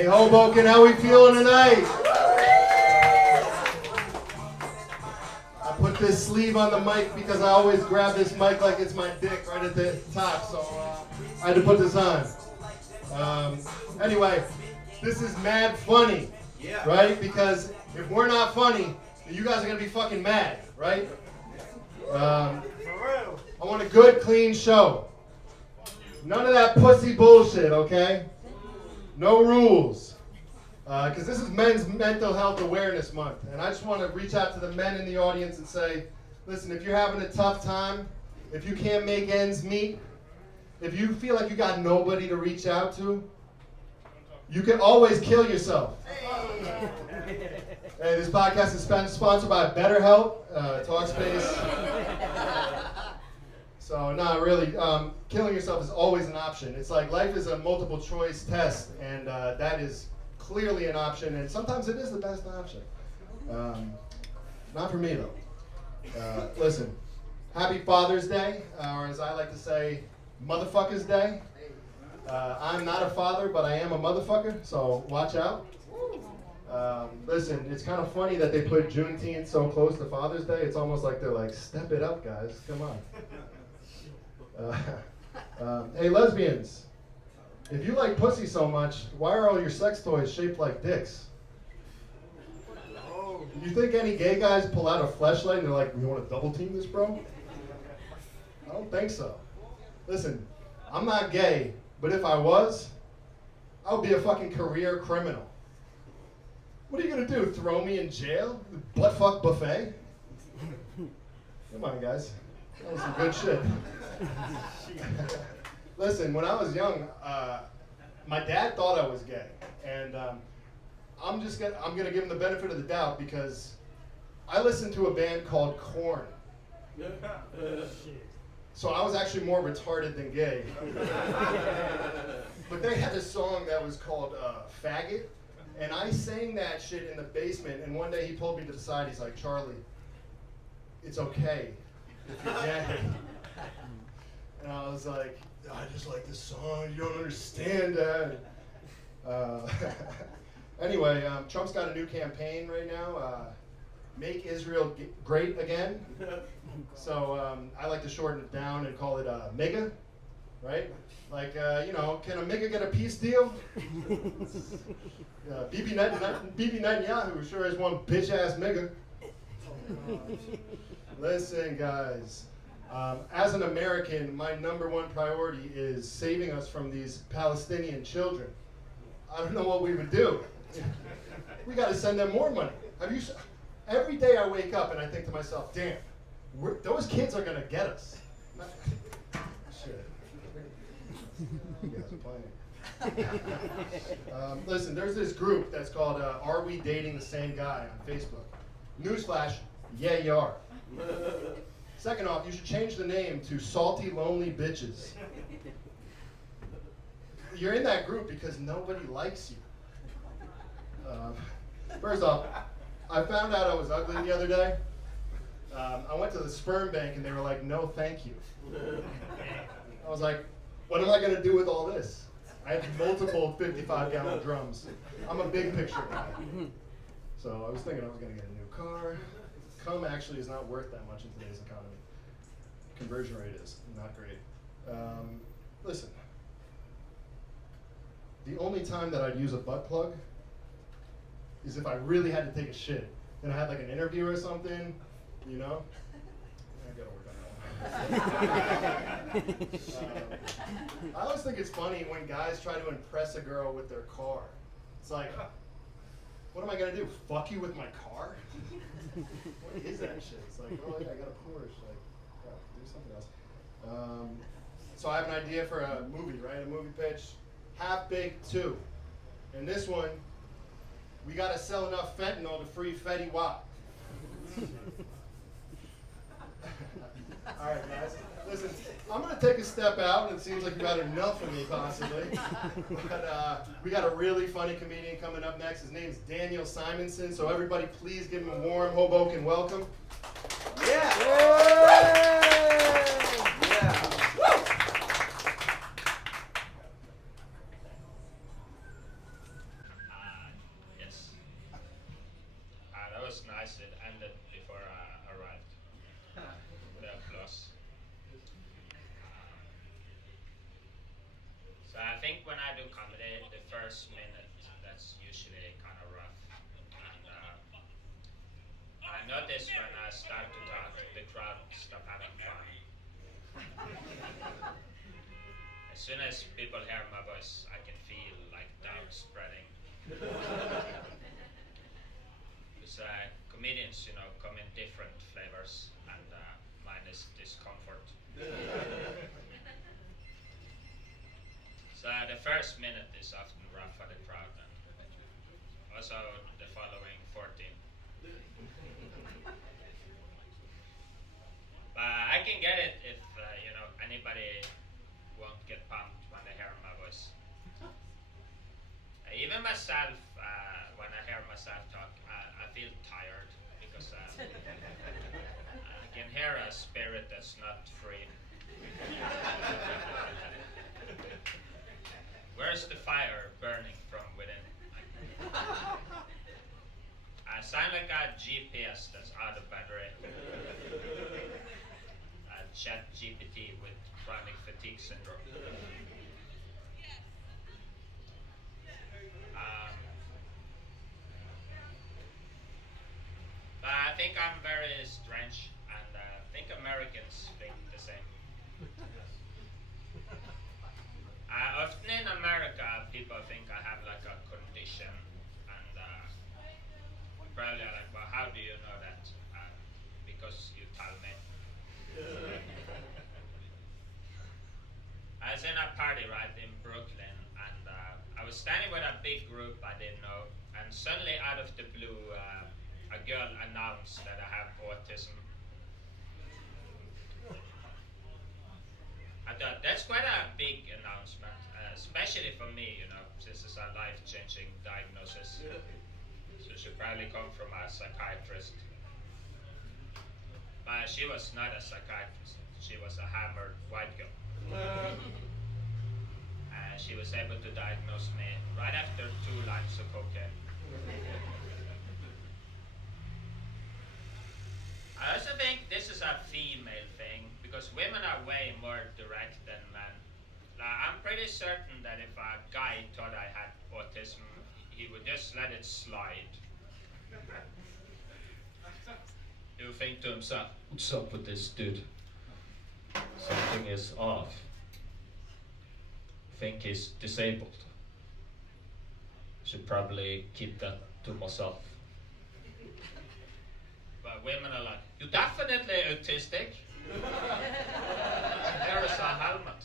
Hey Hoboken, how we feeling tonight? I put this sleeve on the mic because I always grab this mic like it's my dick right at the top, so I had to put this on. Anyway, this is mad funny, right? Because if we're not funny, you guys are gonna be fucking mad, right? I want a good, clean show. None of that pussy bullshit, okay? No rules. Because this is Men's Mental Health Awareness Month. And I just want to reach out to the men in the audience and say, listen, if you're having a tough time, if you can't make ends meet, if you feel like you got nobody to reach out to, you can always kill yourself. Hey, this podcast is sponsored by BetterHelp, Talkspace. So, no, really, killing yourself is always an option. It's like life is a multiple choice test, and that is clearly an option, and sometimes it is the best option. Not for me, though. Listen, happy Father's Day, or as I like to say, Motherfuckers Day. I'm not a father, but I am a motherfucker, so watch out. Listen, it's kind of funny that they put Juneteenth so close to Father's Day. It's almost like they're like, step it up, guys, come on. Hey, lesbians, if you like pussy so much, why are all your sex toys shaped like dicks? You think any gay guys pull out a fleshlight and they're like, you want to double team this, bro? I don't think so. Listen, I'm not gay, but if I was, I would be a fucking career criminal. What are you gonna do, throw me in jail? Butt fuck buffet? Come on, guys. That was some good shit. Listen, when I was young, my dad thought I was gay, and I'm gonna give him the benefit of the doubt because I listened to a band called Korn. So I was actually more retarded than gay. But they had a song that was called Faggot, and I sang that shit in the basement, and one day he pulled me to the side, he's like, Charlie, it's okay if you're gay. And I was like, I just like this song, you don't understand that. Anyway, Trump's got a new campaign right now, Make Israel Great Again. So I like to shorten it down and call it MAGA, right? Like, can a MAGA get a peace deal? Bibi Netanyahu sure is one bitch-ass MAGA. Listen, guys. As an American, my #1 priority is saving us from these Palestinian children. I don't know what we would do. We got to send them more money. Every day I wake up and I think to myself, damn, those kids are going to get us. Shit. You guys are playing. Listen, there's this group that's called Are We Dating the Same Guy on Facebook. Newsflash, yeah, you are. Second off, you should change the name to Salty Lonely Bitches. You're in that group because nobody likes you. First off, I found out I was ugly the other day. I went to the sperm bank and they were like, no thank you. I was like, what am I going to do with all this? I have multiple 55-gallon drums. I'm a big picture guy. So I was thinking I was going to get a new car. Cum actually is not worth that much in today's economy. Conversion rate is not great. Listen, the only time that I'd use a butt plug is if I really had to take a shit. And I had like an interview or something, you know? I gotta work on that. I always think it's funny when guys try to impress a girl with their car. It's like, what am I gonna do? Fuck you with my car? What is that shit? It's like, oh, yeah, I got a Porsche. Like, yeah, do something else. So I have an idea for a movie, right? A movie pitch. Half-Baked 2. And this one, we gotta sell enough fentanyl to free Fetty Wap. All right, guys. Listen, I'm going to take a step out, and it seems like you've had enough of me, possibly. But we got a really funny comedian coming up next. His name's Daniel Simonsen. So everybody, please give him a warm Hoboken welcome. Yeah. Yeah. it ended before I arrived. The applause. So I think when I do comedy, the first minute, that's usually kind of rough. And I notice when I start to talk, the crowd stop having fun. As soon as people hear my voice, I can feel like doubt spreading. Because comedians, come in different flavors, and mine is discomfort. So the first minute is often rough for the crowd, and also the following 14. But I can get it if anybody won't get pumped when they hear my voice. Even myself, when I hear myself talk, I feel tired because I can hear a spirit that's not free. Where's the fire burning from within? I sound like a GPS that's out of battery. A chat GPT with chronic fatigue syndrome. But I think I'm very strange, and I think Americans think the same. Often in America, people think I have like a condition, and probably are like, well, how do you know that? Because you tell me. I was in a party right in Brooklyn, and I was standing with a big group I didn't know, and suddenly out of the blue, a girl announced that I have autism. I thought that's quite a big announcement, especially for me, since it's a life-changing diagnosis. So she probably come from a psychiatrist. But she was not a psychiatrist. She was a hammered white girl. She was able to diagnose me right after 2 lines of cocaine. I also think this is a female thing, because women are way more direct than men. I'm pretty certain that if a guy thought I had autism, he would just let it slide. He would think to himself, what's up with this dude? Something is off. Think he's disabled. Should probably keep that to myself. But women are like, you're definitely autistic. There is a helmet.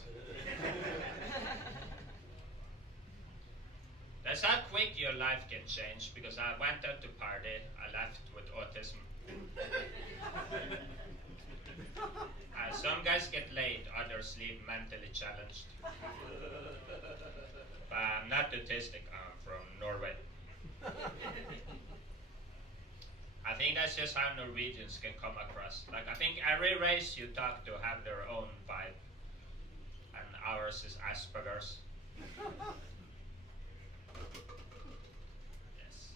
That's how quick your life can change, because I went out to party, I left with autism. Some guys get laid, others leave mentally challenged. But I'm not autistic, I'm from Norway. I think that's just how Norwegians can come across. Like, I think every race you talk to have their own vibe, and ours is Asperger's. Yes.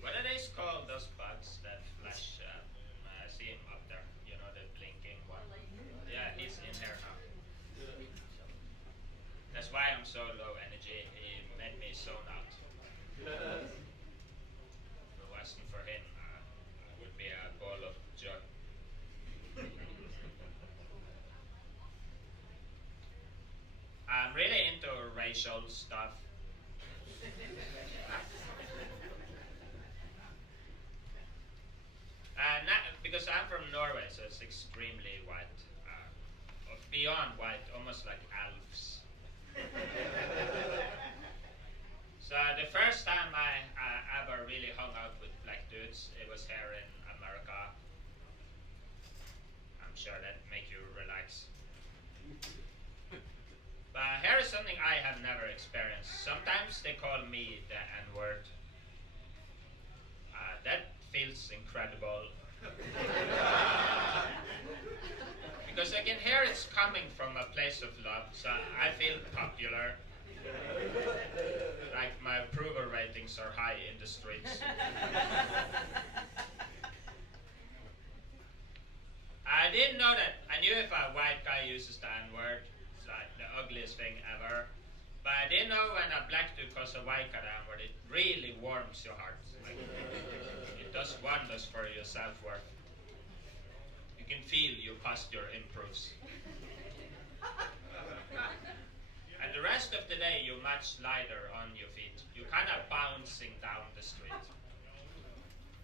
What are these called, those bugs that flash? I see him up there, the blinking one. Yeah, he's in here now. That's why I'm so low energy. He made me zone out. If it wasn't for him, I would be a ball of joy. I'm really into racial stuff. Because I'm from Norway, so it's extremely white. Beyond white, almost like elves. So the first time I ever really hung out with black dudes, it was here in America. I'm sure that make you relax. But here is something I have never experienced. Sometimes they call me the N-word. That feels incredible. Because I can hear it's coming from a place of love, so I feel popular. like my approval ratings are high in the streets. I didn't know that. I knew if a white guy uses the N-word, it's like the ugliest thing ever. But I didn't know when a black dude calls a white guy the N-word, it really warms your heart. Like, it does wonders for your self-worth. You can feel your posture improves. And the rest of the day, you're much lighter on your feet. You're kind of bouncing down the street.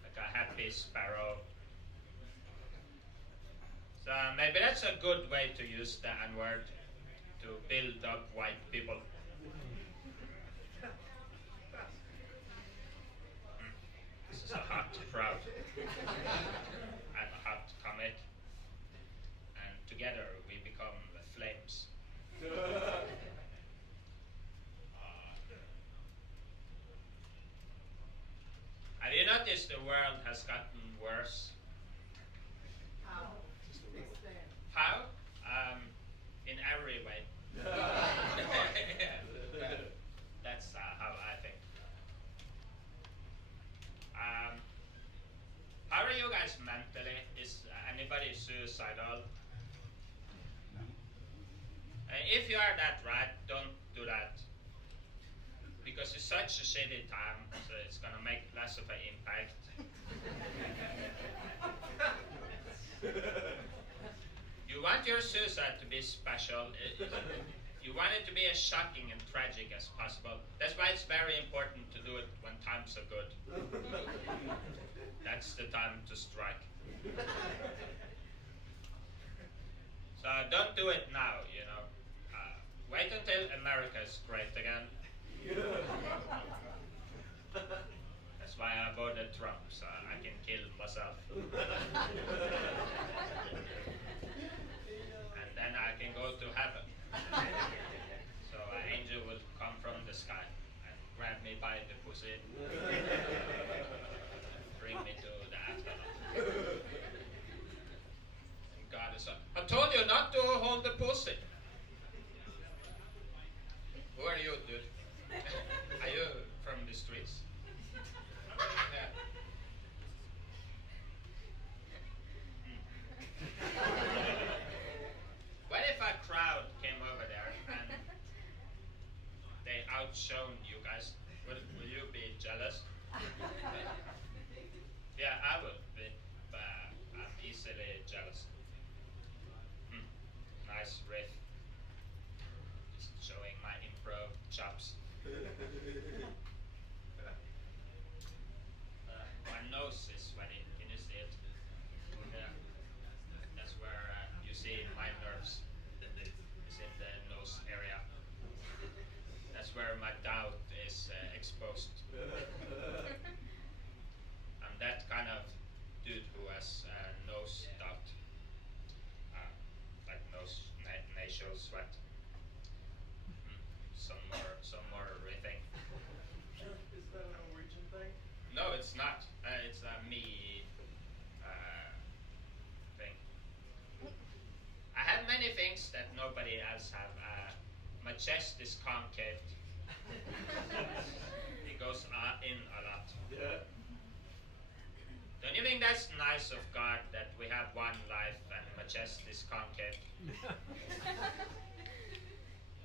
Like a happy sparrow. So maybe that's a good way to use the N-word to build up white people. This is a hot crowd. And a hot comic. And together we become the flames. Have you noticed the world has gotten worse? How? In every way. That's how I think. How are you guys mentally? Is anybody suicidal? If you are that right, don't do that. Because it's such a shitty time, so it's gonna make less of an impact. You want your suicide to be special. You want it to be as shocking and tragic as possible. That's why it's very important to do it when times are good. That's the time to strike. So don't do it now, you know. Wait until America is great again. That's why I voted Trump, so I can kill myself. And then I can go to heaven. So an angel will come from the sky and grab me by the pussy. Bring me to the afterlife. And God is like, I told you not to hold the pussy. Who are you, dude? Are you from the streets? Yeah. What if a crowd came over there and they outshone you guys? Will you be jealous? Yeah, I would be, but I'm easily jealous. Nice riff. Just showing my improv chops. My nose is sweaty. Can you see it? Yeah. That's where you see my nerves. It's in the nose area. That's where my doubt is exposed. I'm that kind of dude who has nose doubt. Like nasal sweat. Some more riffing. Is that a Norwegian thing? No, it's not. It's a me thing. I have many things that nobody else have. My chest is concave. It goes in a lot. Yeah. Don't you think that's nice of God that we have one life and my chest is concave?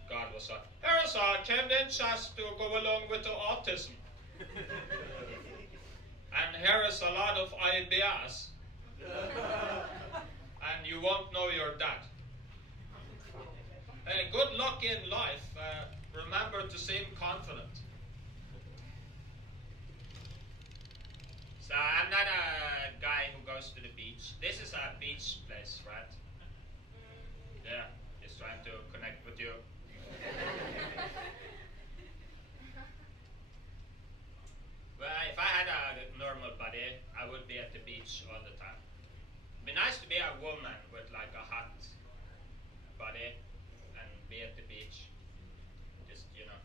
God was like, here's a Kevin chest to go along with the autism. And here is a lot of ideas. And you won't know your dad. Hey, good luck in life. Remember to seem confident. So I'm not a guy who goes to the beach. This is a beach place, right? Yeah, just trying to connect with you. Well, if I had a normal body, I would be at the beach all the time. It'd be nice to be a woman with like a hot body and be at the beach. Just, you know,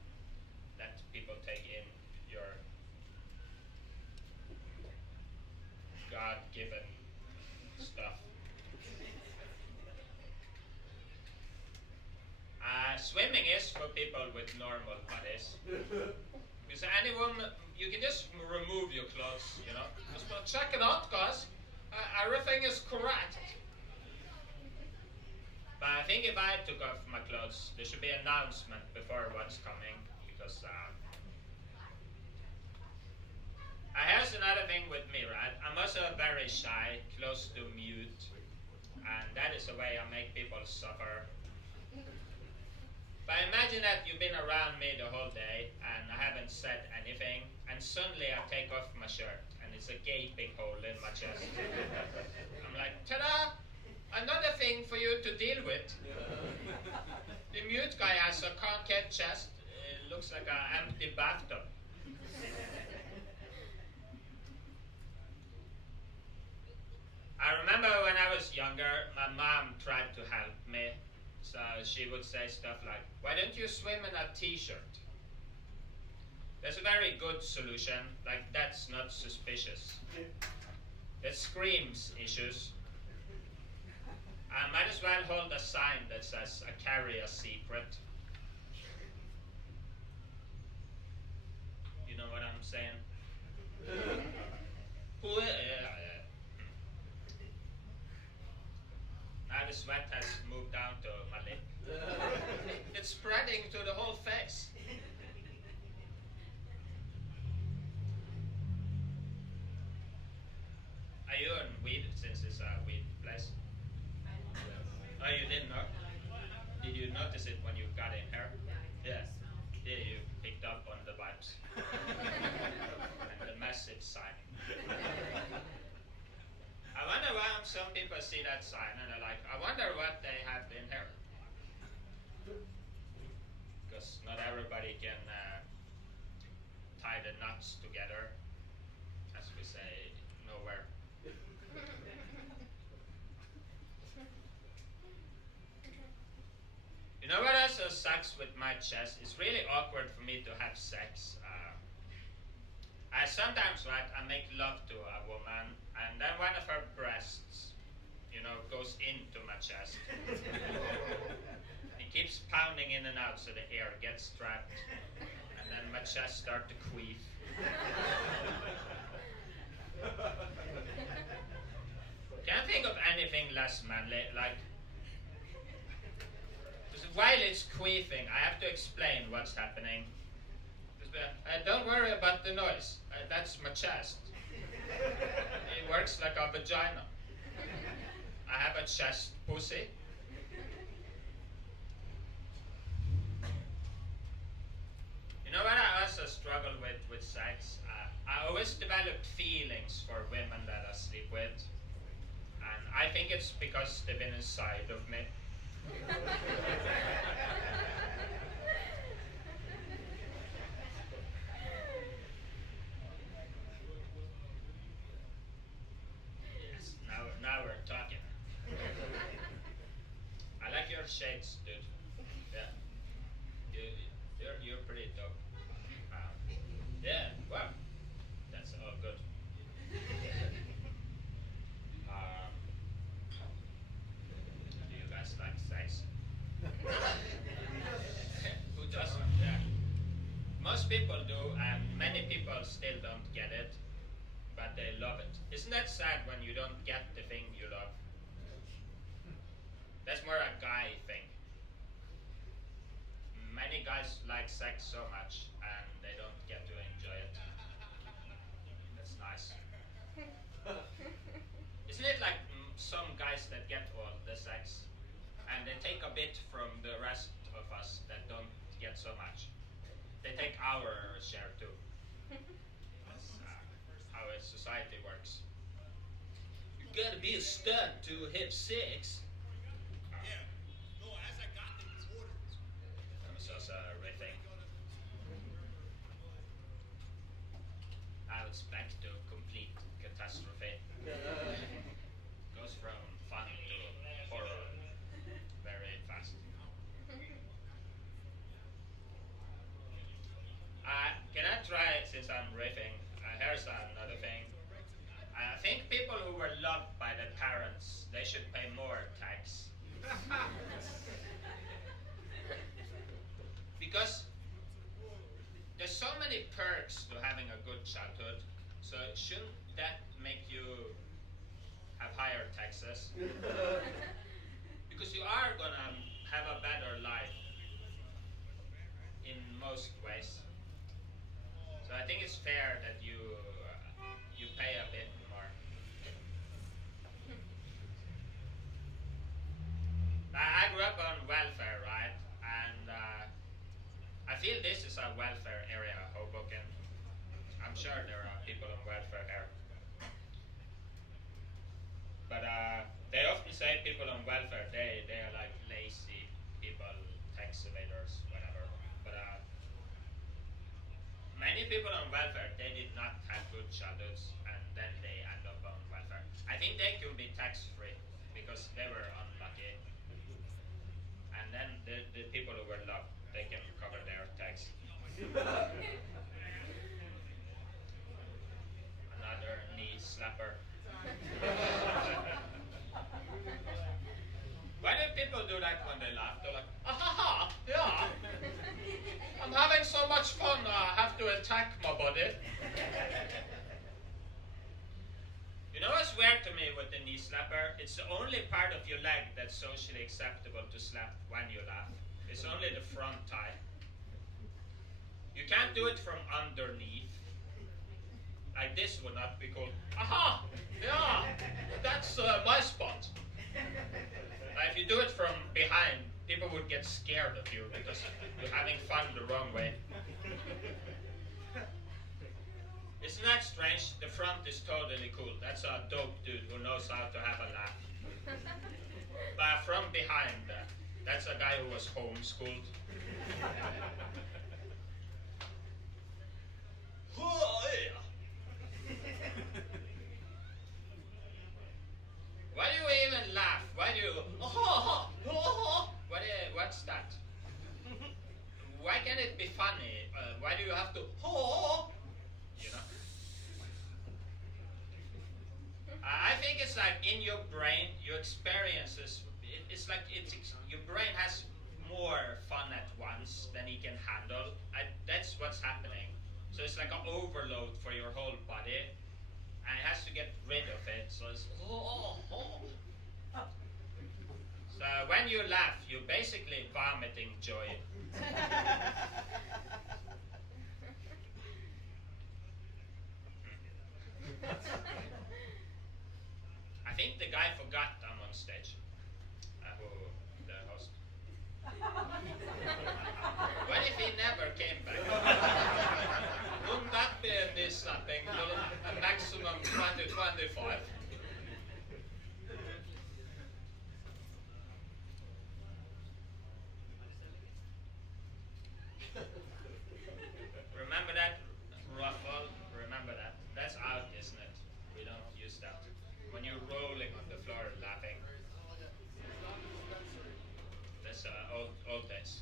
let people take in your God-given stuff. Swimming is for people with normal bodies. Because anyone, you can just remove your clothes, you know. Just check it out, guys. Everything is correct. But I think if I took off my clothes, there should be an announcement before what's coming, because here's another thing with me, right? I'm also very shy, close to mute, and that is the way I make people suffer. But imagine that you've been around me the whole day, and I haven't said anything, and suddenly I take off my shirt, and it's a gaping hole in my chest. I'm like, ta-da! Another thing for you to deal with. The mute guy has a concave chest. It looks like an empty bathtub. I remember when I was younger, my mom tried to help me. So she would say stuff like, why don't you swim in a t-shirt? That's a very good solution. Like, that's not suspicious. That screams issues. I might as well hold a sign that says, I carry a secret. You know what I'm saying? Now the sweat has moved down to my lip. It's spreading to the whole face. Are you on weed since it's a weed place? Oh, you didn't know? Did you notice it when you got in here? Yeah. Yeah, you picked up on the vibes. And the massive sign. I wonder why some people see that sign and they're like, I wonder what they have in here. Because not everybody can tie the nuts together, as we say, nowhere. You know what also sucks with my chest? It's really awkward for me to have sex. I sometimes, right, I make love to a woman, and then one of her breasts, you know, goes into my chest. It keeps pounding in and out so the air gets trapped, and then my chest starts to queef. Can't think of anything less manly, like, while it's queefing, I have to explain what's happening. Don't worry about the noise. That's my chest. It works like a vagina. I have a chest pussy. You know what I also struggle with sex? I always develop feelings for women that I sleep with. And I think it's because they've been inside of me. Yes, now we're talking. I like your shades, dude. Yeah, you're pretty dope. Yeah, well, that's all good. Do you guys like sex? Who doesn't? Yeah. Most people do, and many people still don't get it, but they love it. Isn't that sad when you don't get the thing you love? That's more a guy thing. Many guys like sex so much, and they don't get to enjoy it. That's nice. Isn't it like some guys that get all the sex, and they take a bit from the rest of us that don't get so much? They take our share too. That's how a society works. You gotta be a stud to hit six. That was also a riffing. I expect to complete catastrophe. Goes from fun to horror very fast. Can I try, since I'm riffing, here's another thing. I think people who were loved by their parents, they should pay more tax. Because the there's so many perks to having a good childhood. So shouldn't that make you have higher taxes? Because you are gonna have a better life in most ways. So I think it's fair that you pay a bit more. I grew up on welfare, right? And I feel this is a welfare area, Hoboken. I'm sure there are people on welfare here. But they often say people on welfare, they are like lazy people, tax evaders, whatever. But many people on welfare, they did not have good childhoods, and then they end up on welfare. I think they could be tax-free because they were unlucky. And then the people who were lucky, they can cover their tax. Another knee slapper. Why do people do that when they laugh? They're like, ah ha ha, yeah. I'm having so much fun, I have to attack my body. You know what's weird to me with the knee slapper? It's the only part of your leg that's socially acceptable to slap when you laugh. It's only the front thigh. You can't do it from underneath. Like this would not be called, aha, yeah, that's my spot. If you do it from behind, people would get scared of you because you're having fun the wrong way. Isn't that strange? The front is totally cool. That's a dope dude who knows how to have a laugh. But from behind, that's a guy who was homeschooled. Oh, yeah. Why do you even laugh? Why do you, what's that? Why can't it be funny? Why do you have to, you know? I think it's like in your brain, your experiences, it's like your brain has more fun at once than it can handle. That's what's happening. So it's like an overload for your whole body. And it has to get rid of it, so it's So when you laugh, you're basically vomiting joy. I think the guy forgot I'm on stage. The host. What if he never came back? Wouldn't that be a knee slapping? A maximum 20-25. Remember that ruffle? Remember that? That's out, isn't it? We don't use that. When you're rolling on the floor laughing. That's old days.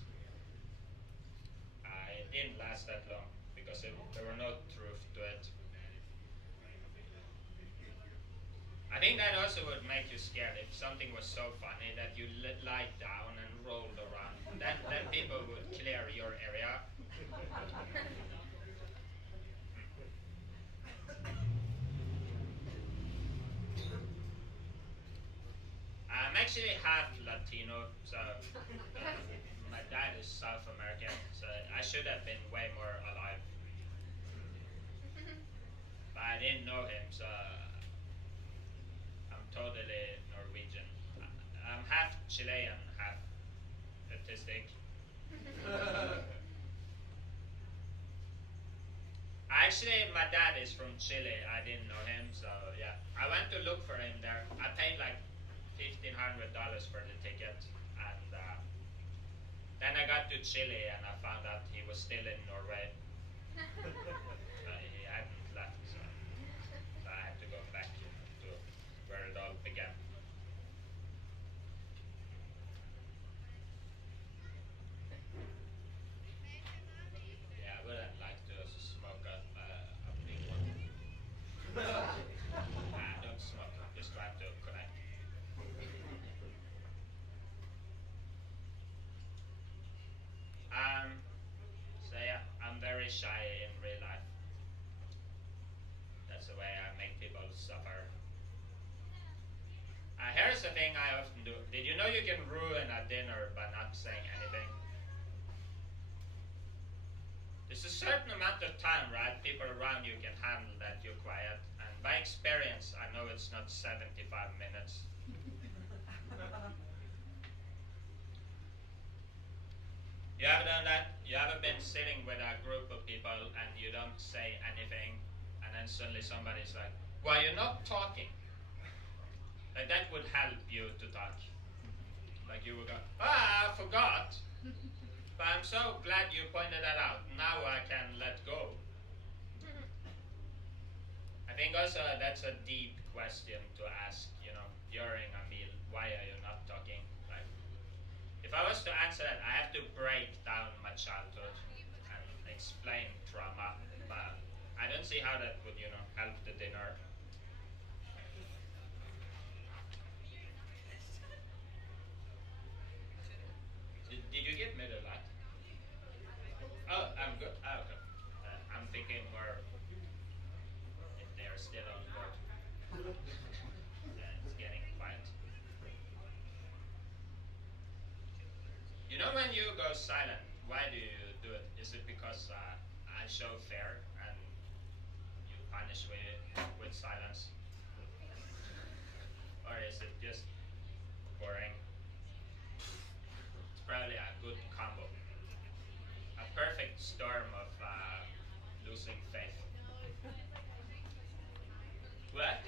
It didn't last that long because there were no truth to it. I think that also would make you scared if something was so funny that you lied down and rolled around. Then people would clear your area. I'm actually half Latino, so my dad is South American, so I should have been way more alive. But I didn't know him, so I'm totally Norwegian. I'm half Chilean, half autistic. Actually, my dad is from Chile. I didn't know him, so yeah. I went to look for him there. I paid like $1,500 for the ticket, and then I got to Chile and I found out he was still in Norway. He hadn't left, so I had to go back to where it all began. Yeah, I would have liked to smoke a big one. Nah, don't smoke, I'm just trying to connect. So yeah, I'm very very shy in real life. That's the way I make people suffer. Here's the thing I often do. Did you know you can ruin a dinner by not saying anything? There's a certain amount of time, right? People around you can handle that you're quiet. And by experience, I know it's not 75 minutes. You ever done that? You ever been sitting with a group of people and you don't say anything, and then suddenly somebody's like, "Well, you're not talking." Like that would help you to talk. Like you would go, "Ah, I forgot." But I'm so glad you pointed that out. Now I can let go. I think also that's a deep question to ask, during a meal. Why are you not talking? Like, if I was to answer that, I have to break down my childhood and explain trauma. But I don't see how that would, help the dinner. Did you give me the light? Oh, I'm good. Oh, okay. I'm thinking more if they're still on board. It's getting quiet. You know when you go silent, why do you do it? Is it because I show fear and you punish with silence? Or is it just boring? It's probably a good combo. A perfect storm of losing faith. What?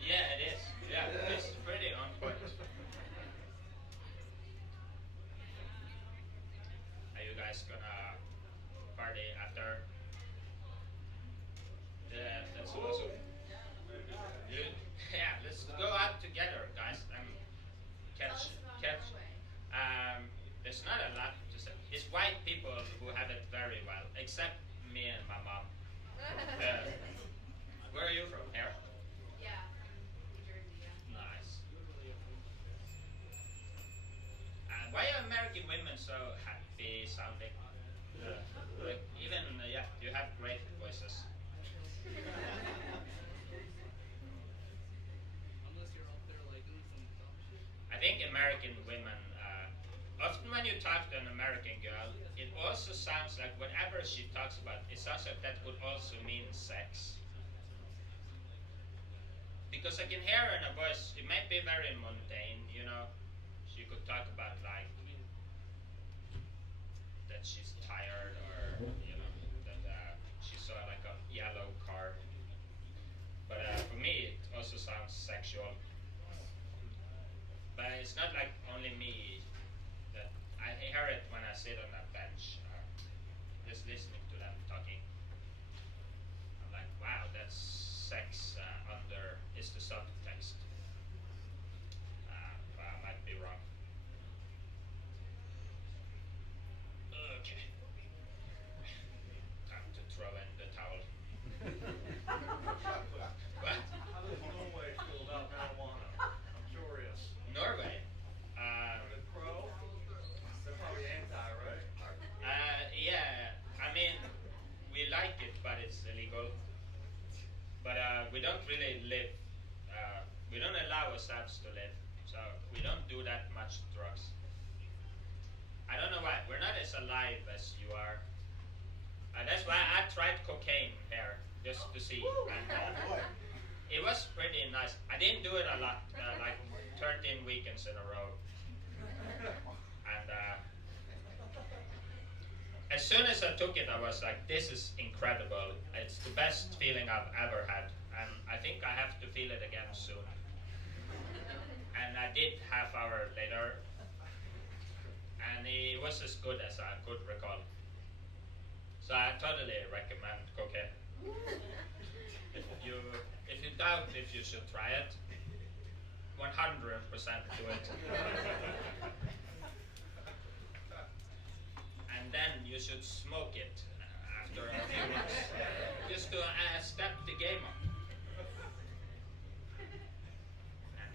Yeah, it is. Yeah, it's pretty on point. Are you guys gonna party after? Yeah, that's awesome. Yeah, let's go out together, guys, and catch. There's not a lot to say. It's white people who have it very well, except me and my mom. Where are you from? Here? Yeah, New Jersey, yeah. Nice. Why are American women so happy sounding? Even, you have great voices. Unless you're out there like doing some dumb shit. I think American women, often when you talk to an American girl, it also sounds like whatever she talks about, it sounds like that would also mean sex. Because I can hear in her voice, it might be very mundane, She could talk about like that she's tired or, that she saw like a yellow car. But for me, it also sounds sexual. But it's not like only me that I hear it when I sit on a bench, just listening to them talking. I'm like, wow, that's sex under is the subtext. But I might be wrong. Okay. Time to throw in the towel. What? How does Norway feel about marijuana? I'm curious. Norway. The pro? They're probably anti, right? Yeah. I mean, we like it, but it's illegal. But we don't really live. We don't allow ourselves to live, so we don't do that much drugs. I don't know why. We're not as alive as you are. That's why I tried cocaine here, just to see. And, it was pretty nice. I didn't do it a lot, like 13 weekends in a row. And as soon as I took it, I was like, this is incredible. It's the best feeling I've ever had. And I think I have to feel it again soon. And I did half hour later. And it was as good as I could recall. So I totally recommend cocaine. If you doubt if you should try it, 100% do it. And then you should smoke it after a few months, just to step the game up. And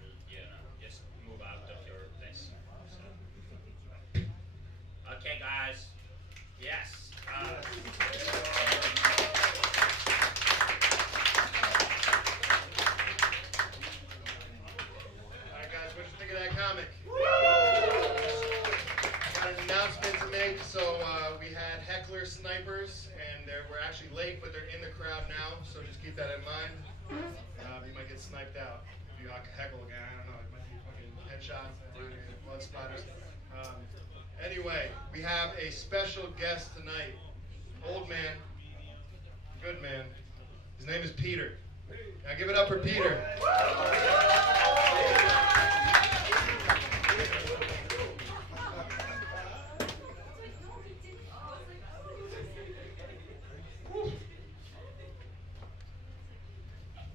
just move out of your place. So. Okay, guys. Yes. tonight. So we had heckler snipers, and we're actually late, but they're in the crowd now. So just keep that in mind. You might get sniped out if you heckle again. I don't know. It might be fucking headshot, blood splatters. Anyway, we have a special guest tonight. Old man, good man. His name is Peter. Now give it up for Peter.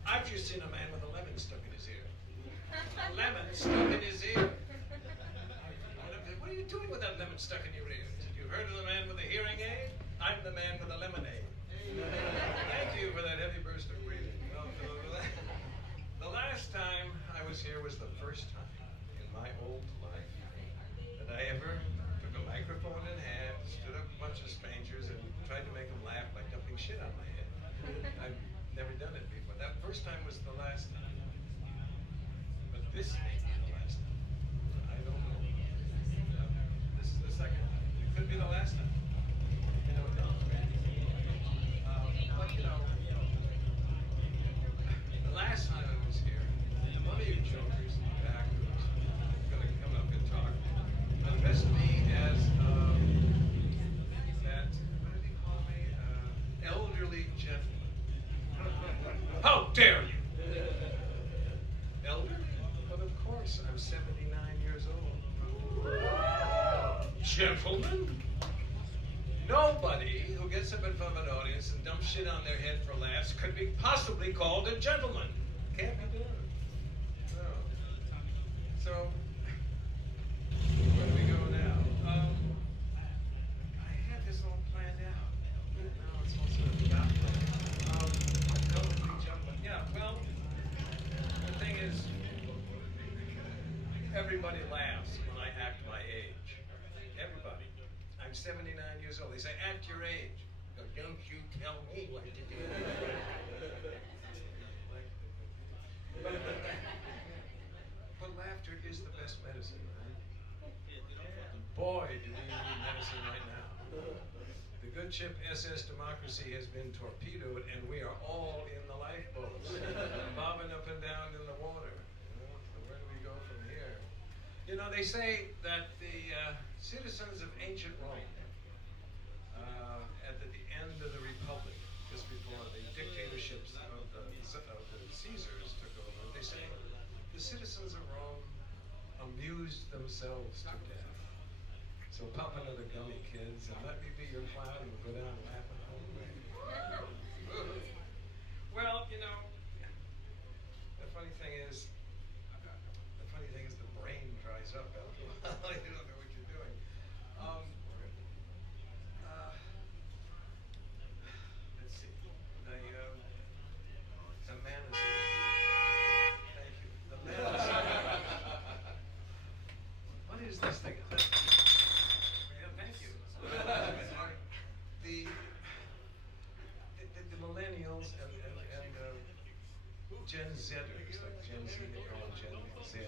I've just seen a man with a lemon stuck in his ear. A lemon stuck in his ear. What are you doing with that lemon stuck in your ear? You heard of the man with a hearing aid? I'm the man with a lemonade. Thank you for that heavy burst of breathing. The last time I was here was the first time in my old life that I ever took a microphone in hand, stood up a bunch of strangers, and tried to make them laugh by dumping shit on my head. I've never done it before. That first time was the last time. But this may be the last time. I don't know. This is the second time. It could be the last time. You don't know. But you know, the last time I was here, one of you jokers in the back who was going to come up and talk addressed me as that, what did he call me? Elderly gentleman. How dare you? Elderly? But of course, I'm 79 years old. Gentlemen? Nobody who gets up in front of an audience and dumps shit on their head for laughs could be possibly called a gentleman. Can't be done. No. So, where do we go now? I had this all planned out. Now it's all sort of forgotten. Yeah, well, the thing is, everybody laughs when I act my age. Everybody. I'm 79 years old. They say, act your age. I go, don't you tell me what to do. But laughter is the best medicine, right? Boy, do we need medicine right now. The good ship SS Democracy has been torpedoed, and we are all in the lifeboats, bobbing up and down in the water. You know, so where do we go from here? You know, they say that the citizens of ancient Rome, at the end of the Republic, just before the dictatorships of the Caesars took over, they say the citizens of Rome amused themselves to death. So pop another gummy, kids, and let me be your clown and go down and laugh at home. Well, you know, the funny thing is the brain dries up after a while. You don't know what you're doing. Let's see. The man is here. Thank you. The man is here. What is this thing? Yeah, thank you. The millennials and Gen Zers, like Gen Z, they call them Gen Z,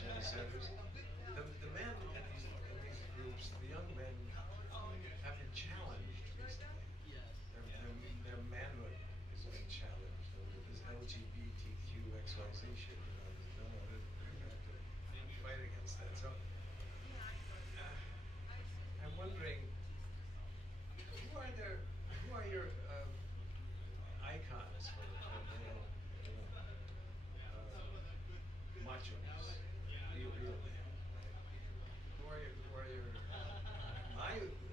Gen Zers. The men in these groups, the young men, have been challenged recently. Their manhood is being challenged over this LGBTQ XYZ shit. You know, we have to fight against that. So I'm wondering, who are your icons for male, machos? Real man. Who are your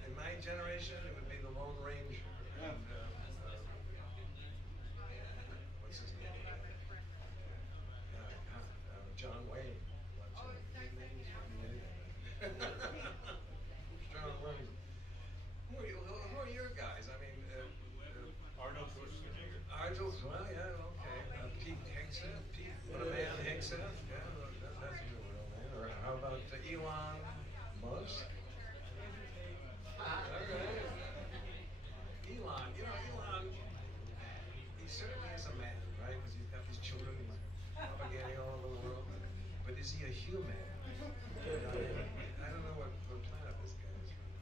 in my generation, it would be the Lone Ranger. And, what's his name? John Wayne. John Wayne. Who are your guys? I mean, Arnold Schwarzenegger. Arnold, well, yeah, okay. Pete Hegseth. What a man, Hegseth. Yeah, that's a real man. Or how about Elon Musk? All right. Elon, you know, he certainly is a man, right? Because he's got these children he's propagating all over the world. But is he a human? I don't know what planet this guy is from.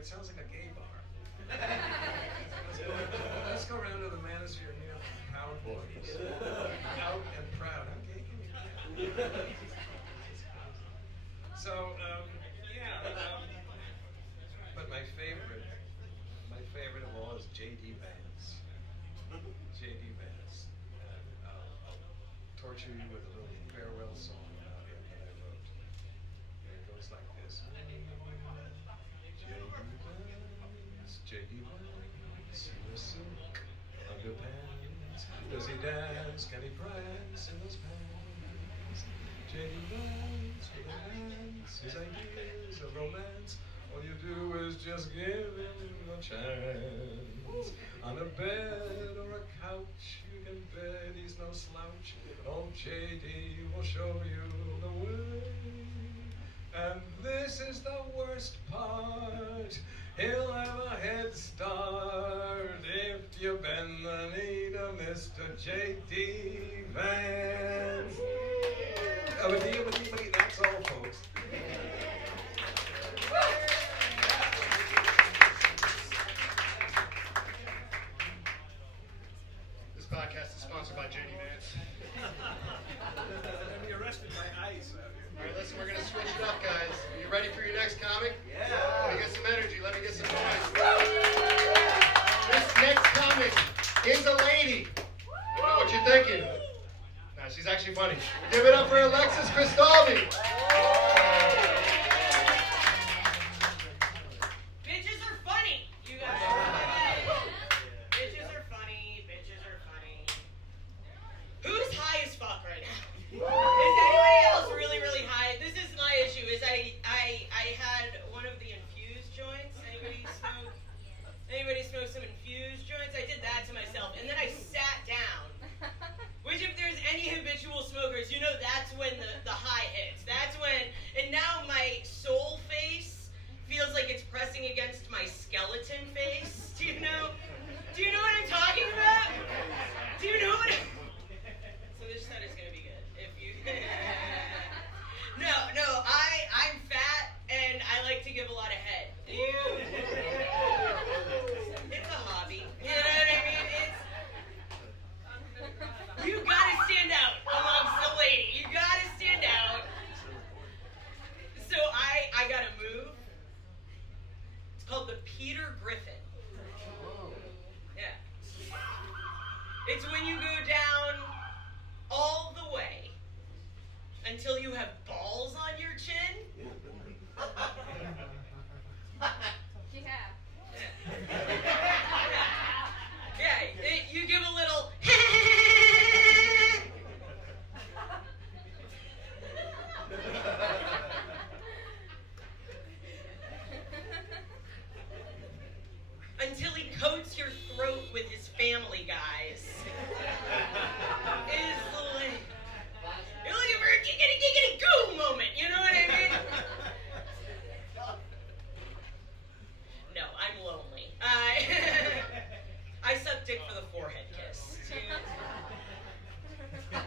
it sounds like a gay bar. Let's go around to the manager here. Proud boys. Out and proud. I'm gay. So, but my favorite of all is J.D. Vance. J.D. Vance. And I'll torture you with a little farewell song about him that I wrote. And it goes like this. J.D. Vance, in the silk underpants. Does he dance? Can he prance in those pants? J.D. Vance, with a dance, his ideas of romance. All you do is just give him a chance. On a bed or a couch, you can bet he's no slouch. Old J.D. will show you the way. And this is the worst part. He'll have a head start if you bend the knee to Mr. J.D. Vance. That's all, folks. This podcast is sponsored by J.D. Vance. Let me arrested my eyes out here. All right, listen, we're going to switch it up, guys. Are you ready for your next comic? Yeah. Let me get some energy. Let me get some noise. This next comic is a lady. I know what you're thinking. Nah, she's actually funny. Give it up for Alexis Cristaldi. Bitches are funny, you guys. Bitches are funny. Bitches are funny. Who's high as fuck right now? Is anybody else really, really high? This is my issue. Is I had one of the infused joints. Anybody smoke some infused joints? I did that to myself, and then I sat down. Which, if there's any habitual smokers, you know that's when the high hits. That's when, and now my soul face feels like it's pressing against my skeleton face. Do you know what I'm talking about? Do you know what? So this set is gonna be good. If you. No, I'm fat and I like to give a lot of head. It's a hobby. You know what I mean? You gotta stand out amongst the lady. You gotta stand out. So I gotta move. It's called the Peter Griffin. Yeah. It's when you go down all the way until you have balls on your chin. Yeah, you give a little until he coats your throat with his Family Guys. You're looking for a giggity goo moment, you know what I mean? No, I'm lonely. I suck dick for the forehead kiss.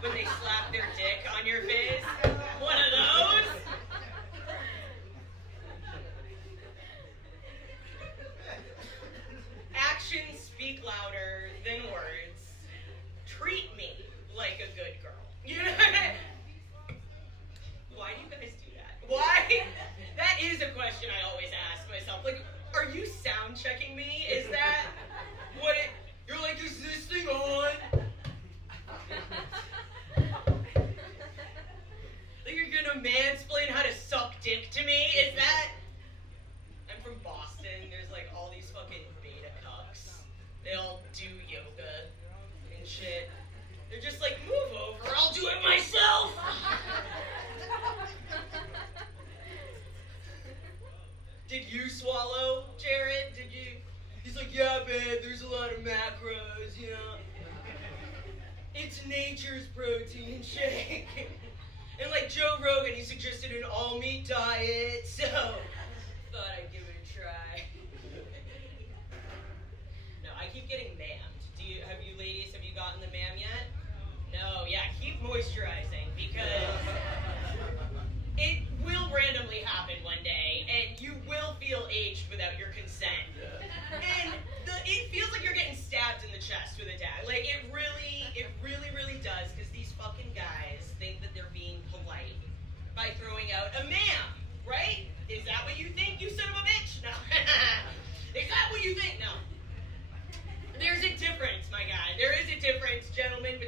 When they slap their dick on your face. One of those. Actions speak louder than words. Treat me like a good girl. You know? Why do you guys do that? Why? That is a question I always ask myself. Like, are you sound checking me? Is that what it... You're like, is this thing on? Like, you're gonna mansplain how to suck dick to me? Is that... I'm from Boston. There's, like, all these fucking beta cucks. They all do yoga and shit. They're just like, move over, I'll do it myself! Did you swallow, Jared? Did you? He's like, yeah, babe, there's a lot of macros, you know. It's nature's protein shake. And like Joe Rogan, he suggested an all-meat diet, so thought I'd give it a try. No, I keep getting mammed. Have you ladies gotten the mam yet? No, yeah, keep moisturizing because it will randomly happen one day and you will feel aged without your consent.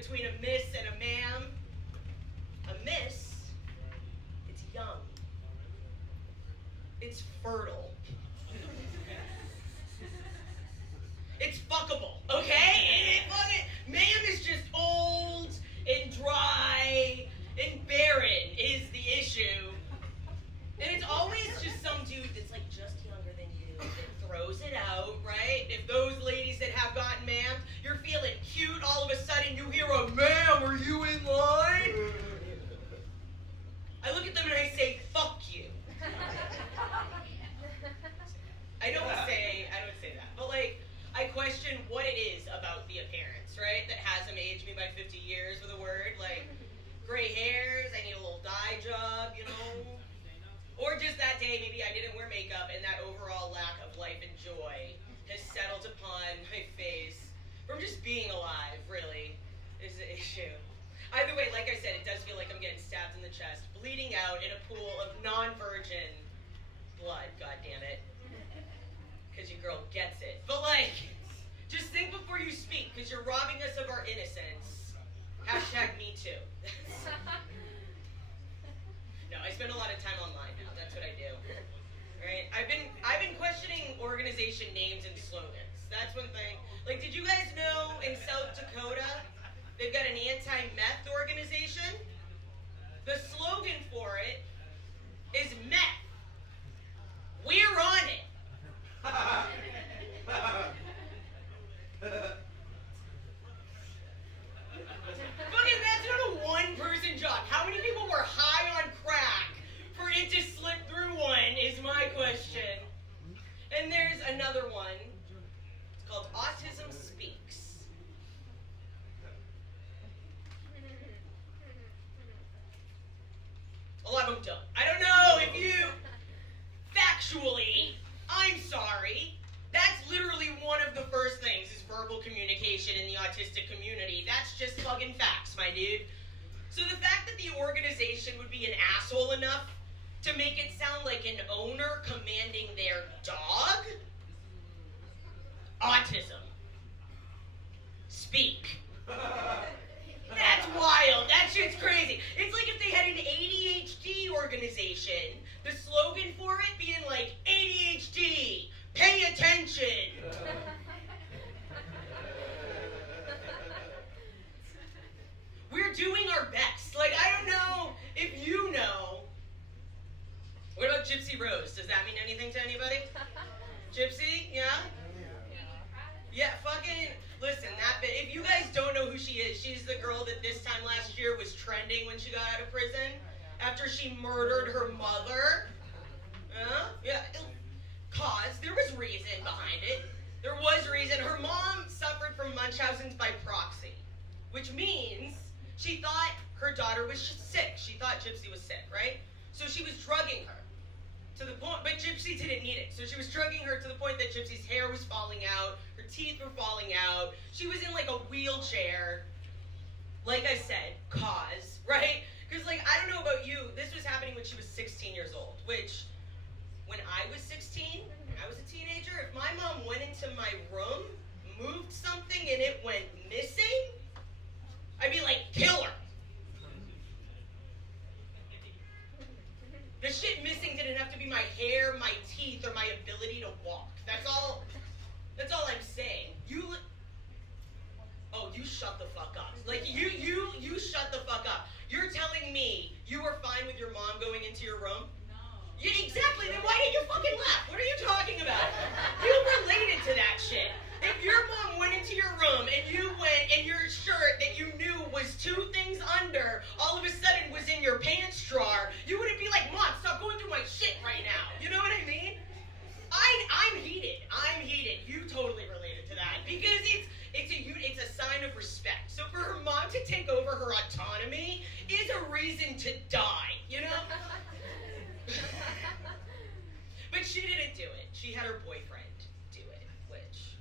between a miss and a ma'am. A miss, it's young. It's fertile. It's fuckable, okay? Ma'am is just old and dry and barren is the issue. And it's always just some dude that's like just younger than you that throws it out, right? If those ladies that have gotten ma'am, you're feeling cute, all of a sudden you hear a ma'am, are you in line? I look at them and I say, fuck you. I don't say that, but like, I question what it is about the appearance, right? That has them age me by 50 years with a word, like gray hairs, I need a little dye job, you know? Or just that day, maybe I didn't wear makeup and that overall lack of life and joy has settled upon my face from just being alive, really, is the issue. Either way, like I said, it does feel like I'm getting stabbed in the chest, bleeding out in a pool of non-virgin blood, god damn it. Because your girl gets it. But like, just think before you speak, because you're robbing us of our innocence. Hashtag me too. No, I spend a lot of time online now. That's what I do. Right? I've been questioning organization names and slogans. That's one thing. Like, did you guys know in South Dakota they've got an anti-meth organization? The slogan for it is meth. We're on it. Fucking, that's not a one-person job. How many people were high on crack for it to slip through one is my question. And there's another one. It's called Autism Speaks. A lot of them don't. I don't know if you, factually, I'm sorry. That's literally one of the first things is verbal communication in the autistic community. That's just fucking facts, my dude. So the fact that the organization would be an asshole enough to make it sound like an owner commanding their dog? Autism. Speak. That's wild. That shit's crazy. It's like if they had an ADHD organization, the slogan for it being like, ADHD, pay attention. We're doing our best. Like, I don't know if you know. What about Gypsy Rose? Does that mean anything to anybody? Gypsy? Yeah? Yeah, fucking, listen, that bit, if you guys don't know who she is, she's the girl that this time last year was trending when she got out of prison after she murdered her mother. Yeah, cause, there was reason behind it. There was reason. Her mom suffered from Munchausen's by proxy, which means she thought her daughter was sick. She thought Gypsy was sick, right? So she was drugging her to the point, but Gypsy didn't need it. So she was drugging her to the point that Gypsy's hair was falling out, her teeth were falling out. She was in like a wheelchair. Like I said, cause, right? Because like, I don't know about you, this was happening when she was 16 years old, which when I was 16, when I was a teenager, if my mom went into my room, moved something and it went missing, I'd be like, kill her. The shit missing didn't have to be my hair, my teeth, or my ability to walk. That's all I'm saying. You shut the fuck up. Like, you shut the fuck up. You're telling me you were fine with your mom going into your room? No. Yeah, exactly. Then why didn't you fucking laugh? What are you talking about? You related to that shit. If your mom went into your room and you went and your shirt that you knew was 2 things under all of a sudden was in your pants drawer, you wouldn't be like, Mom, stop going through my shit right now. You know what I mean? I'm heated. You totally related to that because it's a sign of respect. So for her mom to take over her autonomy is a reason to die, you know? But she didn't do it. She had her boyfriend do it, which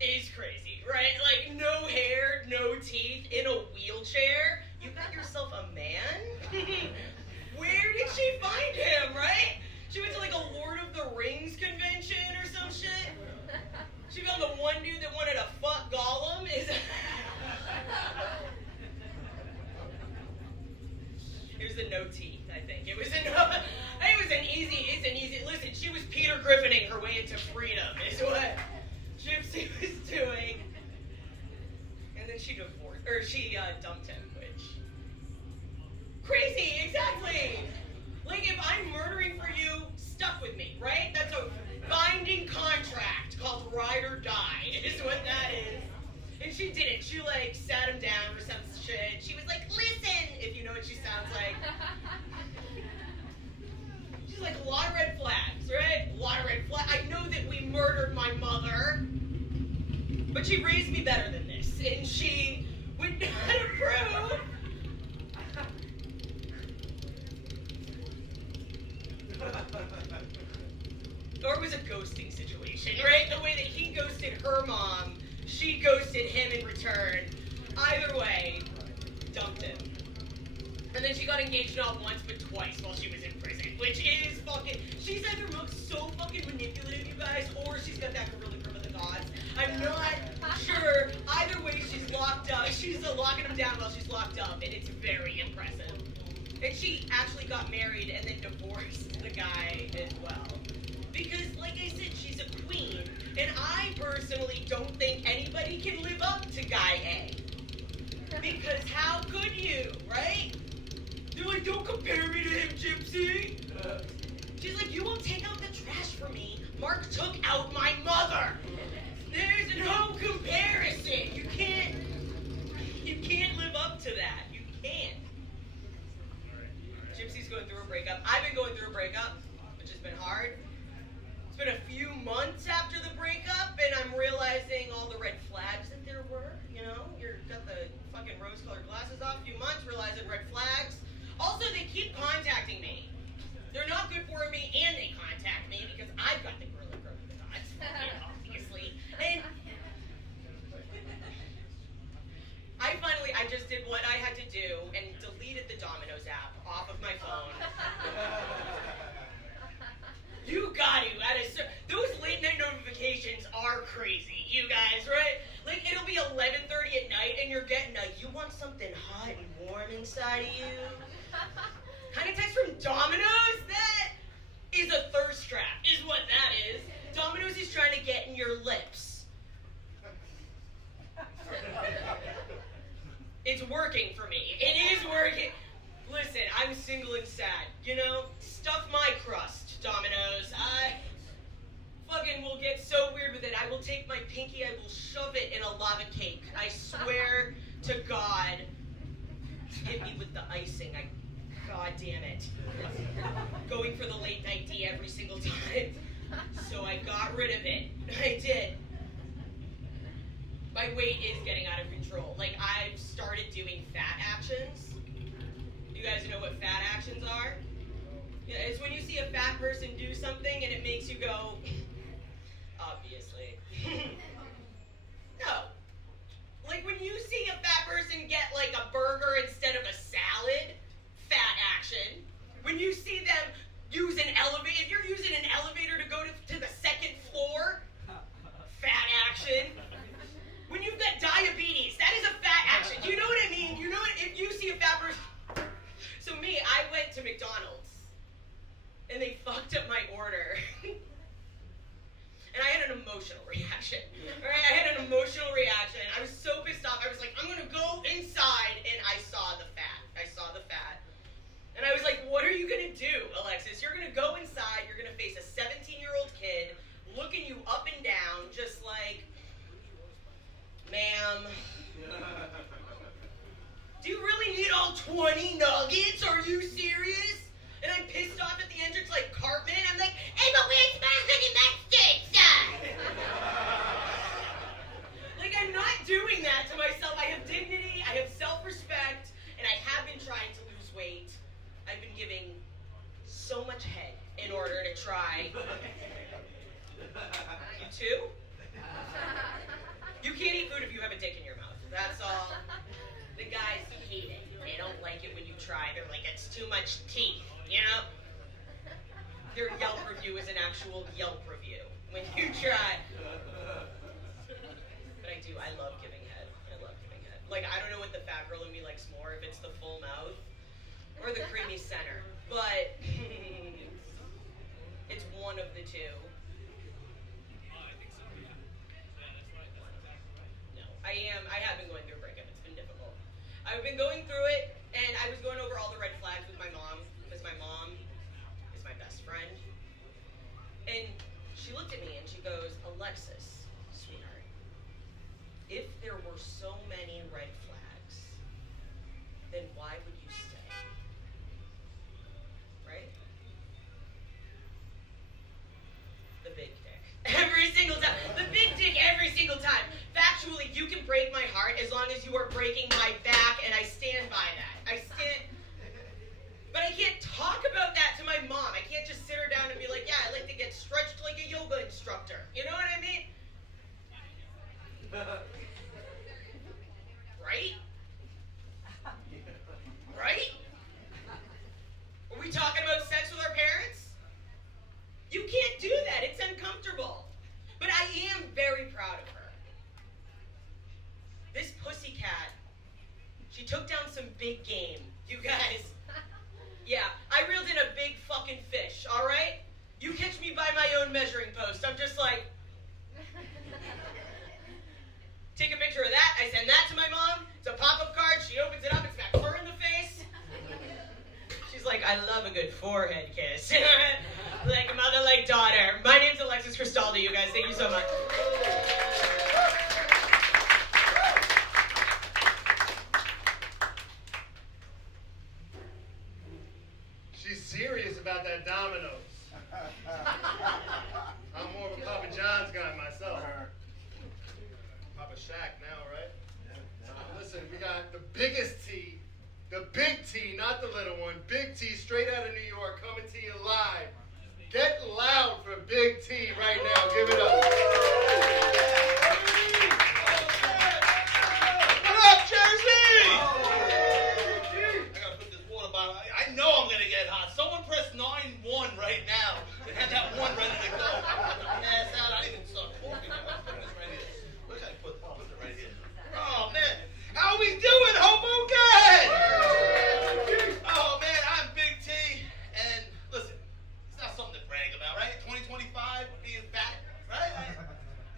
is crazy, right? Like, no hair, no teeth, in a wheelchair. You got yourself a man? Where did she find him, right? She went to like a Lord of the Rings convention or some shit. She found the one dude that wanted to fuck Gollum. Or she dumped him, which... Crazy, exactly! Like, if I'm murdering for you, stuck with me, right? That's a binding contract called ride or die, is what that is. And she didn't. She, like, sat him down or some shit. She was like, listen, if you know what she sounds like. She's like, a lot of red flags, right? A lot of red flags. I know that we murdered my mother, but she raised me better than this. And she would not approve. Or it was a ghosting situation, right? The way that he ghosted her mom, she ghosted him in return. Either way, dumped him. And then she got engaged not once, but twice while she was in prison, which is fucking... She's either so fucking manipulative, you guys, or she's got that gorilla grip of the gods. I'm not sure. Either way, she's locked up. She's locking him down while she's locked up, and it's very impressive. And she actually got married and then divorced the guy as well. Because, like I said, she's a queen. And I personally don't think anybody can live up to Guy A. Because how could you, right? They're like, don't compare me to him, Gypsy. She's like, you won't take out the trash for me. Mark took out my mother. There's no comparison. You can't live up to that. You can't. Gypsy's going through a breakup. I've been going through a breakup, which has been hard. It's been a few months after the breakup, and I'm realizing all the red flags that there were. You know, you've got the fucking rose-colored glasses off. A few months, realizing red flags. Also, they keep contacting me. They're not good for me, and they contact me because I've got the gorilla grip of the gods, obviously. And I just did what I had to do and deleted the Domino's app off of my phone. You got to. Those late night notifications are crazy, you guys, right? Like, it'll be 11:30 at night and you're getting a, you want something hot and warm inside of you? Kind of text from Domino's? That is a thirst trap, is what that is. Domino's is trying to get in your lips. It's working for me. It is working. Listen, I'm single and sad. You know, stuff my crust, Domino's. I fucking will get so weird with it. I will take my pinky, I will shove it in a lava cake. I swear to God. Hit me with the icing. God damn it. Going for the late night D every single time. So I got rid of it. I did. My weight is getting out of control. Like, I've started doing fat actions. You guys know what fat actions are? Yeah, it's when you see a fat person do something and it makes you go, obviously. No. Like when you see a fat person get like a burger instead of a salad, fat action. When you see them use an elevator, if you're using an elevator to go to the second floor, fat action. When you've got diabetes, that is a fat action. You know what I mean? You know what, if you see a fat person. So me, I went to McDonald's and they fucked up my order. And I had an emotional reaction. Alright, I had an emotional reaction. I was so pissed off. I was like, I'm gonna go inside, and I saw the fat. And I was like, what are you gonna do, Alexis? You're gonna go inside, you're gonna face a 17-year-old kid looking you up and down, just like, ma'am, do you really need all 20 nuggets? Are you serious? And I'm pissed off at the entrance like Cartman. I'm like, hey, but where's my honey mustard, son? Like, I'm not doing that to myself. I have dignity, I have self-respect, and I have been trying to lose weight. I've been giving so much head in order to try. You too? You can't eat food if you have a dick in your mouth. That's all. The guys hate it. They don't like it when you try. They're like, it's too much teeth, you know? Their Yelp review is an actual Yelp review when you try. But I do. I love giving head. Like, I don't know what the fat girl in me likes more, if it's the full mouth or the creamy center. But it's one of the two. No, I have been going through a breakup. It's been difficult. been going through it, and I was going over all the red flags with my mom, because my mom is my best friend. And she looked at me and she goes, Alexis, sweetheart, if there were so many red flags, then why would you stay? Right? The big dick. Every single time. The big dick every single time. Factually, you can break my heart as long as you are breaking my back, and I stand by that. But I can't talk about that to my mom. I can't just sit her down and be like, yeah, I like to get stretched like a yoga instructor. You know what I mean? Right? Right? Are we talking about sex with our parents? You can't do that. It's uncomfortable. But I am very proud of her. This pussycat, she took down some big game. You guys. Yeah, I reeled in a big fucking fish, all right? You catch me by my own measuring post. I'm just like, take a picture of that. I send that to my mom. It's a pop-up card. She opens it up. It's got fur in the face. She's like, I love a good forehead kiss. Like mother, like daughter. My name's Alexis Cristaldi, you guys. Thank you so much. She's serious about that Domino's. I'm more of a Papa John's guy myself. Papa Shack now, right? Listen, we got the biggest T, the big T, not the little one. Big T, straight out of New York, coming to you live. Get loud for Big T right now. Give it up. What up, Jersey? I gotta put this water bottle. I know I'm gonna get hot. Someone press 9-1 right now and have that one ready to go. I'm gonna pass out. I didn't even start talking. I'm putting this right here. Where can I put it? I'll put it right here. Oh man, how we doing, Hoboken? Oh man, I'm Big T, and listen, it's not something to brag about, right? 2025, being fat, right?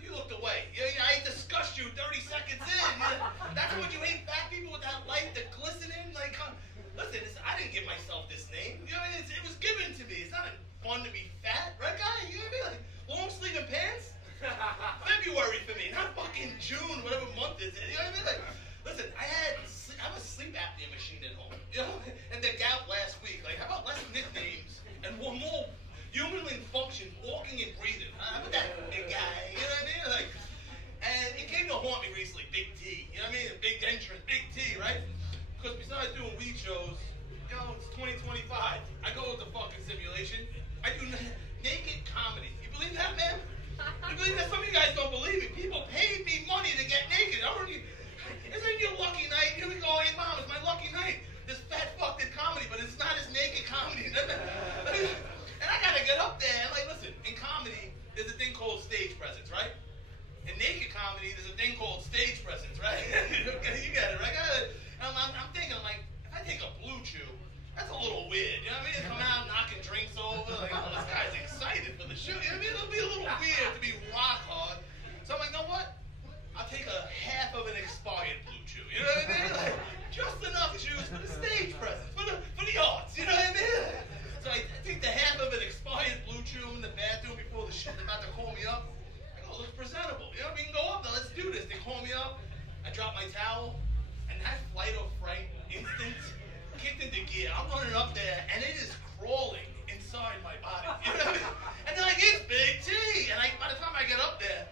You looked away. I discussed you 30 seconds in. That's what you hate fat people with that light, the glistening. Like, listen, I didn't give myself this name. You know, it was given to me. It's not fun to be fat, right, guy? You know what I mean? Like long sleeve and pants. February for me, not fucking June, whatever month is it. You know what I mean? Like, listen, I have a sleep apnea machine at home. You know, and the gout last week. Like, how about less nicknames and one more humanly function, walking and breathing? How about that, big guy? You know what I mean? Like, and it came to haunt me recently, Big T. You know what I mean? A big entrance, Big T, right? Because besides doing weed shows, you know, it's 2025. I go with the fucking simulation. I do naked comedy. You believe that, man? You believe that? Some of you guys don't believe it. People paid me money to get naked. Isn't your lucky night? Here we go. Hey, Mom, it's my lucky night. This fat fuck did comedy, but it's not his naked comedy. And I gotta get up there. And like, listen, in comedy, there's a thing called stage presence, right? In naked comedy, there's a thing called stage presence, right? You get it, right? I'm thinking, like, if I take a blue chew, that's a little weird. You know what I mean? Come out knocking drinks over. Like, oh, this guy's excited for the show. You know what I mean? It'll be a little weird to be rock hard. So I'm like, you know what? I'll take a half of an expired blue chew. You know what I mean? Like, just enough juice for the stage presence, for the arts. You know what I mean? So I take the half of an expired blue chew in the bathroom before the shit's about to call me up. I go, looks presentable. You know what I mean? Go up there. Let's do this. They call me up. I drop my towel. And that flight of fright instant kicked into gear. I'm running up there, and it is crawling inside my body. You know what I mean? And then like, it's Big T. And by the time I get up there,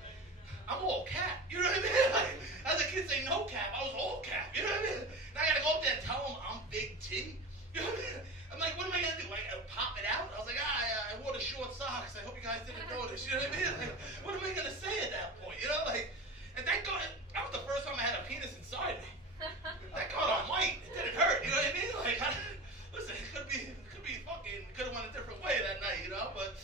I'm all cap. You know what I mean? Like, as the kids say, no cap. I was all cap. You know what I mean? And I got to go up there and tell them I'm Big T. You know what I mean? I'm like, what am I going to do? Like, pop it out? I was like, I wore the short socks. I hope you guys didn't notice. You know what I mean? Like, what am I going to say at that point? You know, like, and thank God, that was the first time I had a penis inside me. That God on white, it didn't hurt. You know what I mean? Like, listen, it could be fucking, could have went a different way that night, you know? But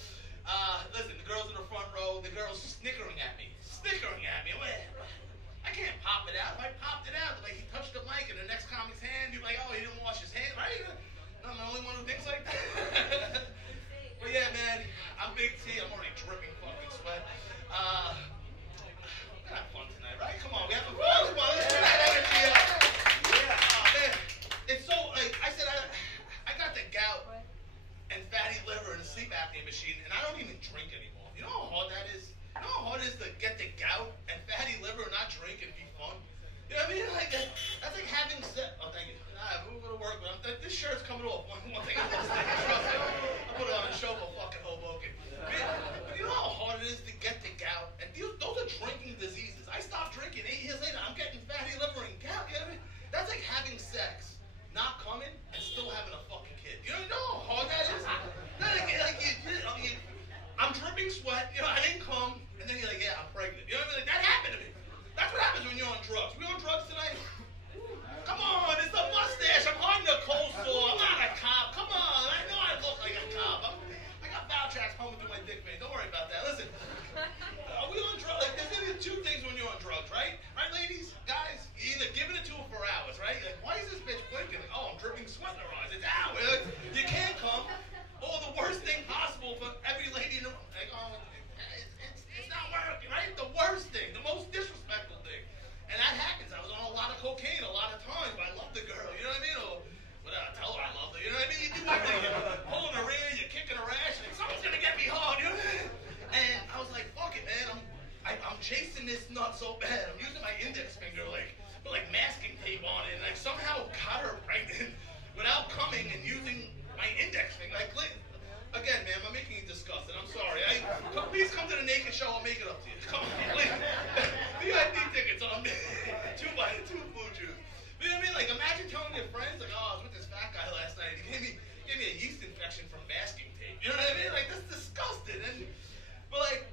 have times where I love the girl, you know what I mean? Or whatever, tell her I love her, you know what I mean? You do everything. You're pulling her rear, you're kicking her ass, and someone's gonna get me hard, you know what I mean? And I was like, fuck it, man. I'm chasing this nut so bad. I'm using my index finger with masking tape on it, and I somehow got her pregnant without coming and using my index finger. Again, man, I'm making you disgusted. I'm sorry. Please come to the naked show. I'll make it up to you. Come on, please. VIP tickets on me. 2 blue juice. You know what I mean? Like, imagine telling your friends, like, oh, I was with this fat guy last night. He gave me a yeast infection from masking tape. You know what I mean? Like, that's disgusting. But like,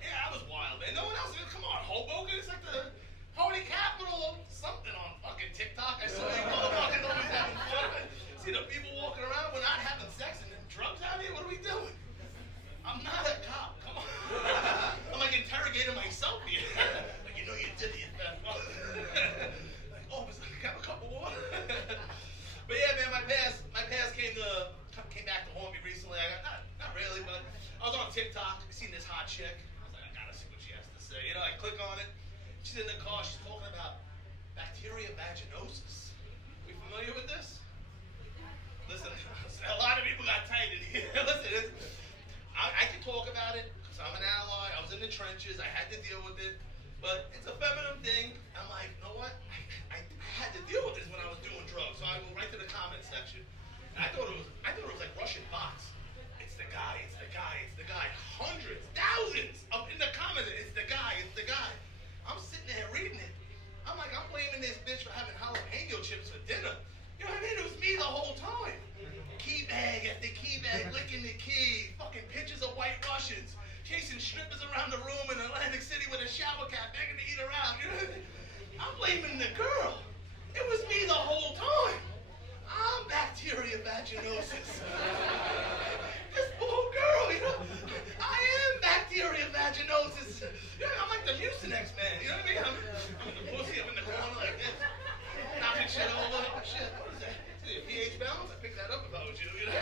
yeah, that was wild, man. No one else. Come on, Hoboken. It's like the party capital of something on fucking TikTok. I saw you motherfuckers always having fun. See the people walking around. We're not having sex and drugs out here. What are we doing? I'm not a cop. Come on. I'm like interrogating myself here. Like, you know you did it, you fat fuck. Like, oh, it's like I got a cup of water. But yeah, man, my past came back to haunt me recently. Not really, but I was on TikTok, seen this hot chick. I was like, I gotta see what she has to say. You know, I click on it. She's in the car. She's talking about bacteria vaginosis. We familiar with this? Listen, a lot of people got tight in here. Listen, I can talk about it because I'm an ally. I was in the trenches. I had to deal with it. But it's a feminine thing. I'm like, you know what? I had to deal with this when I was doing drugs. So I go right to the comment section. And I thought it was like Russian bots. It's the guy. Hundreds, thousands in the comments. It's the guy. I'm sitting there reading it. I'm like, I'm blaming this bitch for having jalapeno chips for dinner. You know what I mean? It was me the whole time. Key bag after key bag, licking the key. Fucking pictures of white Russians. Chasing strippers around the room in Atlantic City with a shower cap, begging to eat her out. You know what I mean? I'm blaming the girl. It was me the whole time. I'm bacteria vaginosis. This poor girl, you know? I am bacteria vaginosis. You know, I'm like the Mucinex man, you know what I mean? I'm in the pussy, I'm in the corner like this. Knocking shit over. Oh, shit, what is that? Is it a pH balance? I picked that up if I was you, you know?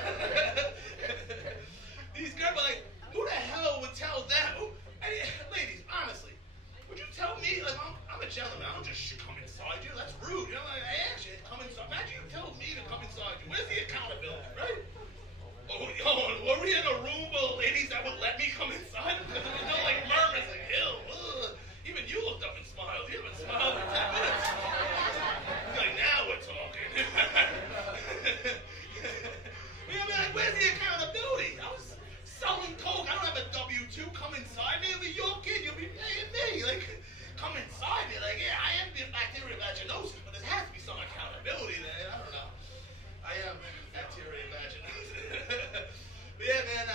These girls are like, who the hell would tell them? Hey, ladies, honestly, would you tell me, like, I'm a gentleman, I don't just come inside you, that's rude, you know, like, I actually come inside, imagine you tell me to come inside you, where's the accountability, right? Oh, were we in a room full of ladies that would let me come inside? Because there was no, like, murmurs, like, ew, ugh. Even you looked up and smiled, you haven't smiled in 10 minutes. Like, now we're talking. You know what I mean, like, where's the accountability? I was selling coke, I don't have a W-2, come inside me, I'll be your kid, you'll be paying me, like, come inside me, like, yeah, I am being bacteria vaginosis, but there has to be some accountability there, I don't know. I am bacteria vaginosis. But yeah, man,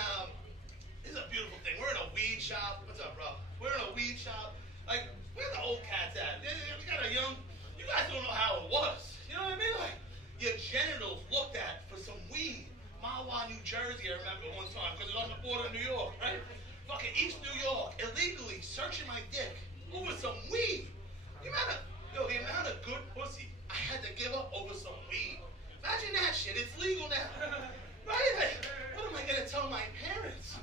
this is a beautiful thing. We're in a weed shop. What's up, bro? We're in a weed shop. Like, where the old cats at? We got a young, you guys don't know how it was. You know what I mean? Like, your genitals looked at for some weed. Mahwah, New Jersey, I remember one time, because it was on the border of New York, right? Fucking East New York, illegally searching my dick over some weed. The amount of good pussy I had to give up over some weed. Imagine that shit. It's legal now. Right? Like, what am I going to tell my parents?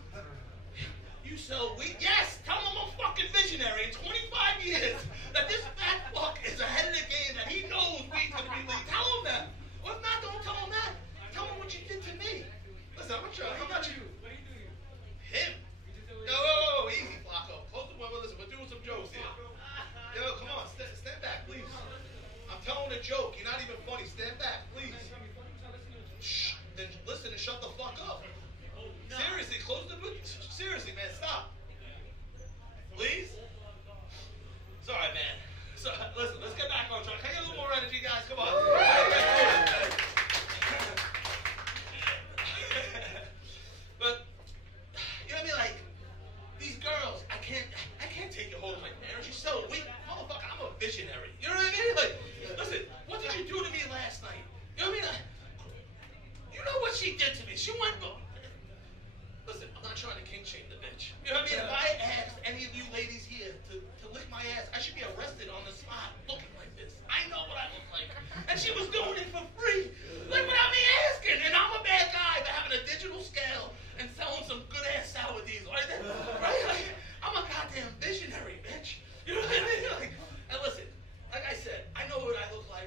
You sell weed? Yes! Tell them I'm a fucking visionary in 25 years that this fat fuck is ahead of the game, that he knows weed's going to be legal. Tell him that. Or if not, don't tell him that. Tell him what you did to me. Listen, I'm going to try. How about you? What are you doing? Him? Yo, easy, Flacco. Close the window. Listen, we're doing some jokes here. Yo, come on. Stand back, please. I'm telling a joke. You're not even funny. Stand back, please. Shh. Then listen and shut the fuck up. Seriously, close the book. Seriously, man, stop. Please? It's alright, man. So, listen, let's get back on track. Can I get a little more energy, guys? Come on. But, you know what I mean? Like, these girls, I can't take you hold of my parents. You're so weak. Motherfucker, I'm a visionary. You know what I mean? Like, listen, what did you do to me last night? You know what I mean? You know what she did to me? She went, listen, I'm not trying to king shame the bitch. You know what I mean? If I asked any of you ladies here to lick my ass, I should be arrested on the spot looking like this. I know what I look like. And she was doing it for free. Like, without me asking. And I'm a bad guy for having a digital scale and selling some good-ass sour diesel. Right? Like, I'm a goddamn visionary, bitch. You know what I mean? Like, and listen, like I said, I know what I look like.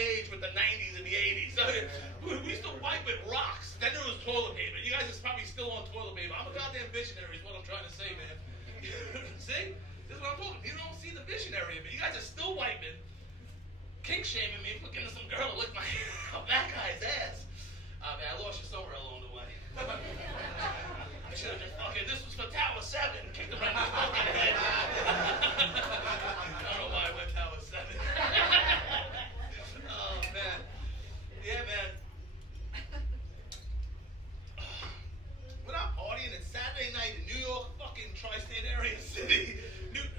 age with the 90s and the 80s. We used to wipe with rocks. Then there was toilet paper. You guys are probably still on toilet paper. I'm a goddamn visionary is what I'm trying to say, man. See? This is what I'm talking. You don't see the visionary of it. You guys are still wiping, kink shaming me for getting some girl to lick my that guy's ass. Man, I lost you somewhere along the way. I should have just fucking, this was for Tower 7. Kicked him right in his fucking head. I don't know why I went Tower 7. Oh, man. Yeah, man. We're not partying. It's Saturday night in New York, fucking tri-state area city.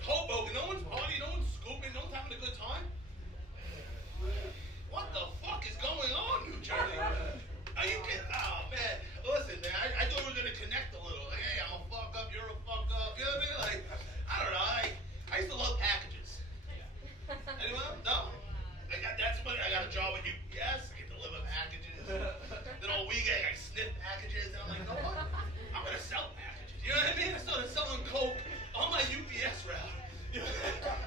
Hoboken. No one's partying. No one's scooping. No one's having a good time. What the fuck is going on, New Jersey? Are you kidding? Oh, man. Listen, man, I thought we were going to connect a little. Like, hey, I'm a fuck up, you're a fuck up. You know what I mean? Like, I don't know. I used to love packages. Anyone else? No? That's when I got a job with UPS. I get to deliver packages. Then all weekend, I sniff packages. And I'm like, you know what? I'm going to sell packages. You know what I mean? I started selling Coke on my UPS route. You know?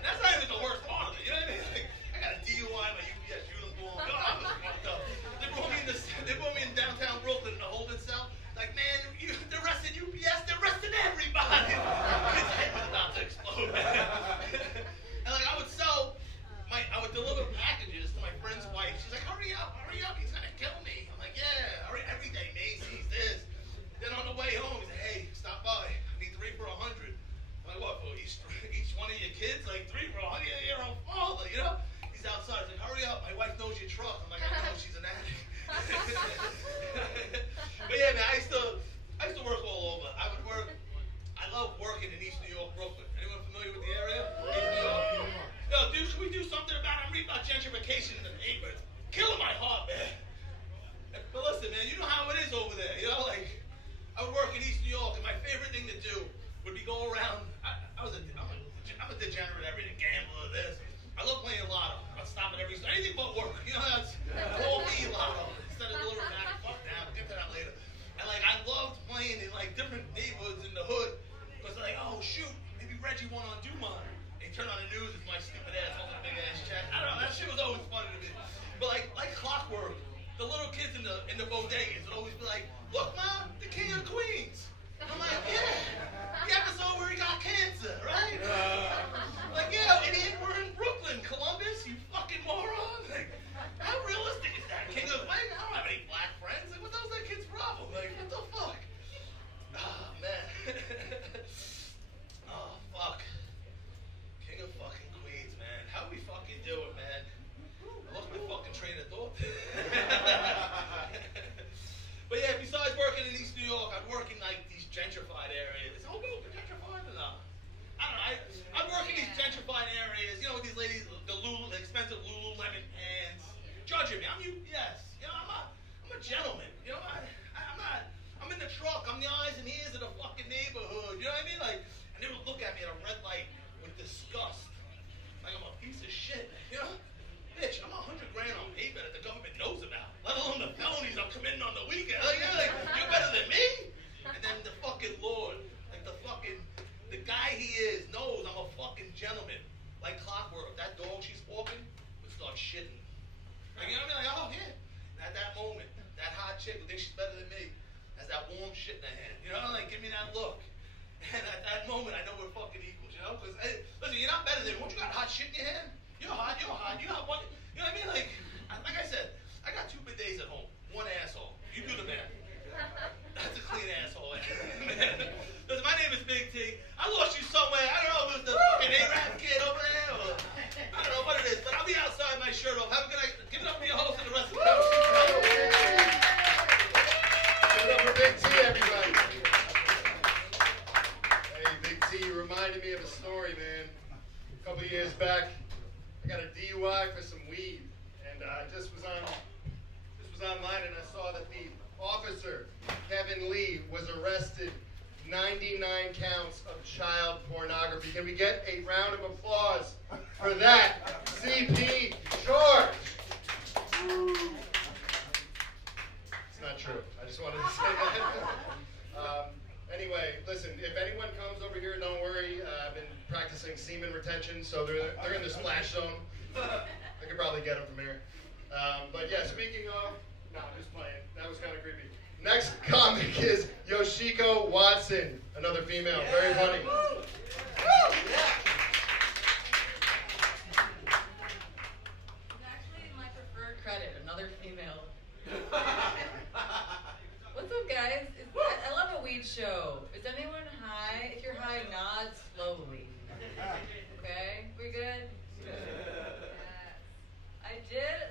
That's not even the worst part of it. You know what I mean? Like, I got a DUI in my UPS uniform. God, I was fucked up. They brought me in downtown Brooklyn in a holding cell. Like, man, they're arresting UPS. They're arresting everybody. His head was about to explode. And like, I would deliver packages to my friend's wife. She's like, hurry up, he's gonna kill me. I'm like, yeah, every day Macy's, this. Then on the way home, he's like, hey, stop by. I need 3 for $100. I'm like, what, for each one of your kids? Like, 3 for $100? Yeah, you're a father, you know? He's outside. He's like, hurry up, my wife knows your truck. I'm like, I know, she's an addict. But yeah, man, I used to work all over. I love working in East New York, Brooklyn. Anyone familiar with the area? East New York? Yo, dude, should we do something about it? I'm reading about gentrification in the paper. It's killing my heart, man. But listen, man, you know how it is over there. You know, like, I would work in East New York, and my favorite thing to do would be go around. I'm a degenerate, everything, gambler, this. I love playing lotto. I'd stop at every store. Anything but work. You know, that's call me lotto. Instead of delivering back, fuck that. We'll get to that later. And like, I loved playing in like different neighborhoods in the hood. Because like, oh shoot, maybe Reggie won on Dumont. And you turn on the news, it's my stupid ass holding a big ass check. I don't know, that shit was always funny to me. But like clockwork, the little kids in the bodegas would always be like, look mom, the king of Queens. I'm like, yeah, the episode where he got cancer, right? Like, yeah, idiot, we're in Brooklyn, Columbus, you fucking moron. Like, how realistic is that? King of, like, I don't have any black friends. Like, what the hell's that kid's problem? Like, what the fuck? Oh, man. Oh, fuck. King of fucking Queens, man. How we fucking do it, man? I lost my fucking train of thought. But yeah, besides working in East New York, I'd work in like these gentrified areas. Is Hoboken gentrified or not? I don't know. I'd work in these gentrified areas, you know, with these ladies, the expensive Lululemon pants, judging me. I'm UPS. You know, I'm a gentleman. You know, I'm in the truck. I'm the eyes and ears of the fucking neighborhood. You know what I mean? Like, and they would look at me at a red light with disgust, like I'm a piece of shit. You know? Bitch, I'm $100 grand on paper that the government knows about, let alone the felonies I'm committing on the weekend. Like, you're better than me? And then the fucking Lord, like the guy he is knows I'm a fucking gentleman. Like clockwork, that dog she's walking would start shitting. Like, you know what I mean? Like, oh, yeah. And at that moment, that hot chick who thinks she's better than me has that warm shit in her hand. You know, like, give me that look. And at that moment, I know we're fucking equals, you know? Because, hey, listen, you're not better than me. Won't you got hot shit in your hand? You're hot. You got one. You know what I mean? Like I said, I got 2 bidets at home. One asshole. You do the math. That's a clean asshole. Listen, my name is Big T. I lost you somewhere. I don't know if it was the fucking A-Rap kid over there or I don't know what it is, but I'll be outside my shirt off. Have a good night. Give it up for your host and the rest of the house. Give it up for Big T, everybody. Hey, Big T, you reminded me of a story, man. A couple years back, I got a DUI for some weed, and I just was online, and I saw that the officer, Kevin Lee, was arrested 99 counts of child pornography. Can we get a round of applause for that? CP George. It's not true. I just wanted to say that. Anyway, listen, if anyone comes over here, don't worry. I've been practicing semen retention, so they're in the splash zone. I could probably get them from here. But yeah, speaking of, no, I'm just playing. That was kind of creepy. Next comic is Yoshiko Watson, another female, very funny. Woo! It's actually my preferred credit, another female. What's up, guys? I love a weed show. Is anyone high? If you're high, nod slowly. Okay? We good?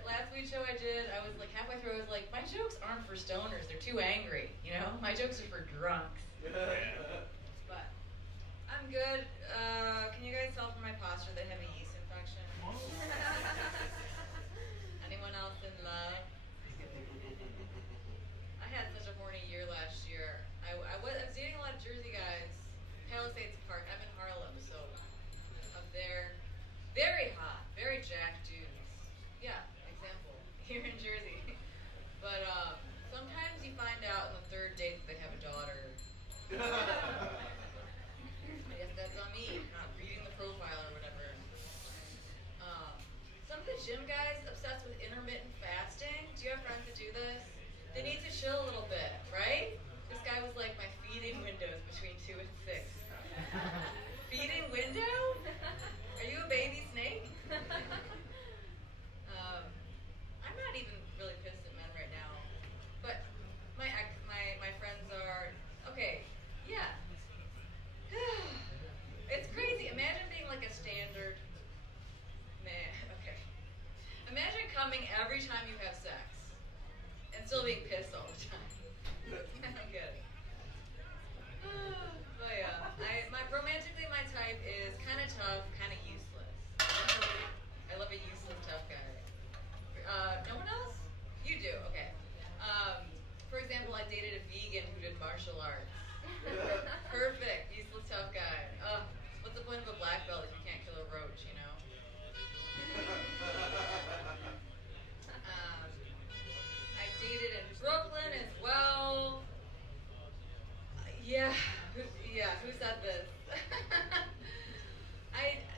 Last weed show I was like halfway through, I was like, my jokes aren't for stoners. They're too angry, you know? My jokes are for drunks. But I'm good. Can you guys tell from my posture that I have a yeast infection? Anyone else in love? I had such a horny year last year. I was dating a lot of Jersey guys. Palisades Park. I'm in Harlem, so up there. Very hot, very jacked dudes. Yeah, example. Here in Jersey. But sometimes you find out on the third date that they have a daughter. I guess that's on me, not reading the profile or whatever. Some of the gym guys obsessed with intermittent fasting. Do you have friends that do this? They need to chill a little bit, right? This guy was like, my feeding windows between 2 and 6. Feeding window? Are you a baby snake? I'm not even really pissed at men right now. But my friends are, okay, yeah. It's crazy. Imagine being like a standard man. Okay. Imagine coming every time you have sex and still being pissed all the time. I'm good. But yeah, romantically my type is kind of tough, kind of useless. I love a useless tough guy. No one else? You do, okay. For example, I dated a vegan who did martial arts. Perfect, useless tough guy. What's the point of a black belt if you can't kill a roach, you know? I dated in Brooklyn as well. Who said this?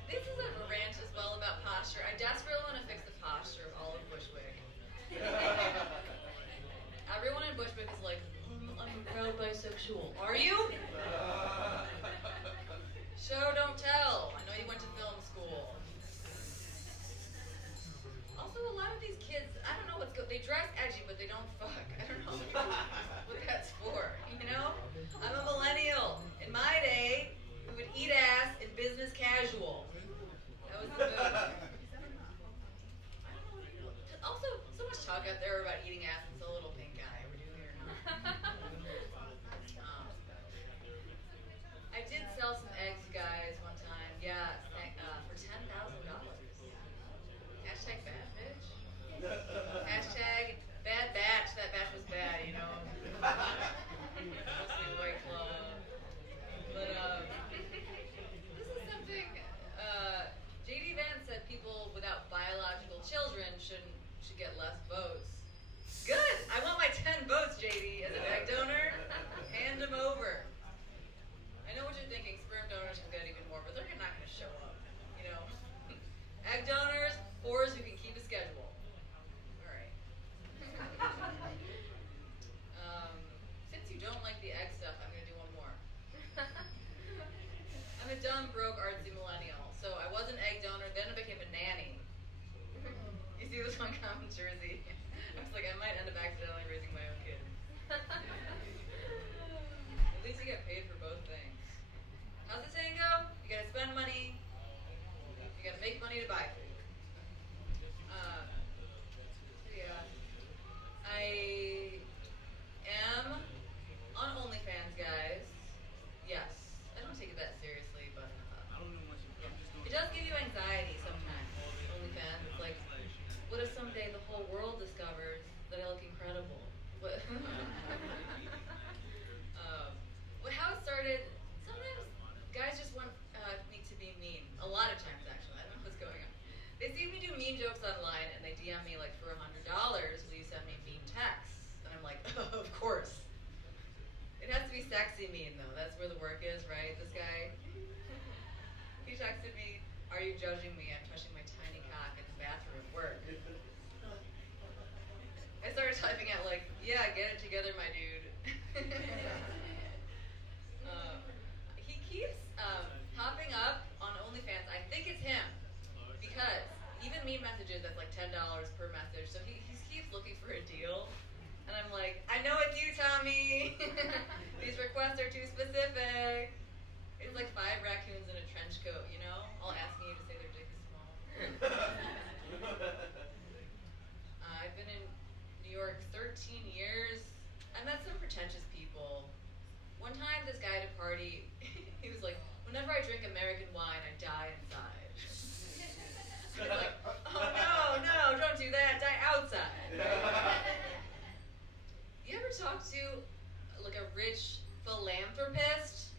This is a rant as well about posture. I desperately want to fix the posture of all of Bushwick. Everyone in Bushwick is like, I'm a proud bisexual. Are you? Show, don't tell. I know you went to film school. Also, a lot of these kids, I don't know what's good. They dress edgy, but they don't fuck. I don't know what that's for. You know? I'm a millennial. In my day, we would eat ass in business casual. That was the move. I don't know. Also, so much talk out there about eating ass and so little pink eye. Are we doing it or not? I did sell some eggs, guys, one time. Yeah, for $10,000. Hashtag bad bitch. Hashtag bad batch. That batch was bad, you know. Mostly White Claw. But this is something. J.D. Vance said people without biological children should get less votes. Good. I want my 10 votes, J.D. As an egg donor. Hand them over. I know what you're thinking. Sperm donors can get even more, but they're not going to show up. You know. Egg donors, whores who can keep a schedule. All right. Since you don't like the egg stuff, I'm going to do one more. I'm a dumb, broke, artsy millennial. So I was an egg donor, then I became a nanny. You see this one come in Jersey? I was like, I might end up accidentally raising my own kids. At least you get paid for both things. How's the saying go? You gotta spend money, you gotta make money to buy food. Yeah. I am on OnlyFans, guys. Yes. I don't take it that seriously, but it does give you anxiety sometimes. OnlyFans. It's like, what if someday the whole world discovers that I look incredible? What? How it started, sometimes guys just want me to be mean. A lot of times, actually. I don't know what's going on. They see me do mean jokes online, and they DM me, like, for $100, will you send me mean texts? And I'm like, of course. It has to be sexy mean, though. That's where the work is, right? This guy, he texted me, are you judging me? I'm touching my tiny cock in the bathroom at work. like, I know it's you, Tommy. These requests are too specific. It's like 5 raccoons in a trench coat, you know, all asking you to say their dick is small. I've been in New York 13 years. I met some pretentious people. One time, this guy at a party, he was like, whenever I drink American wine, I die inside. I was like, oh no, don't do that, die outside. You ever talk to like a rich philanthropist?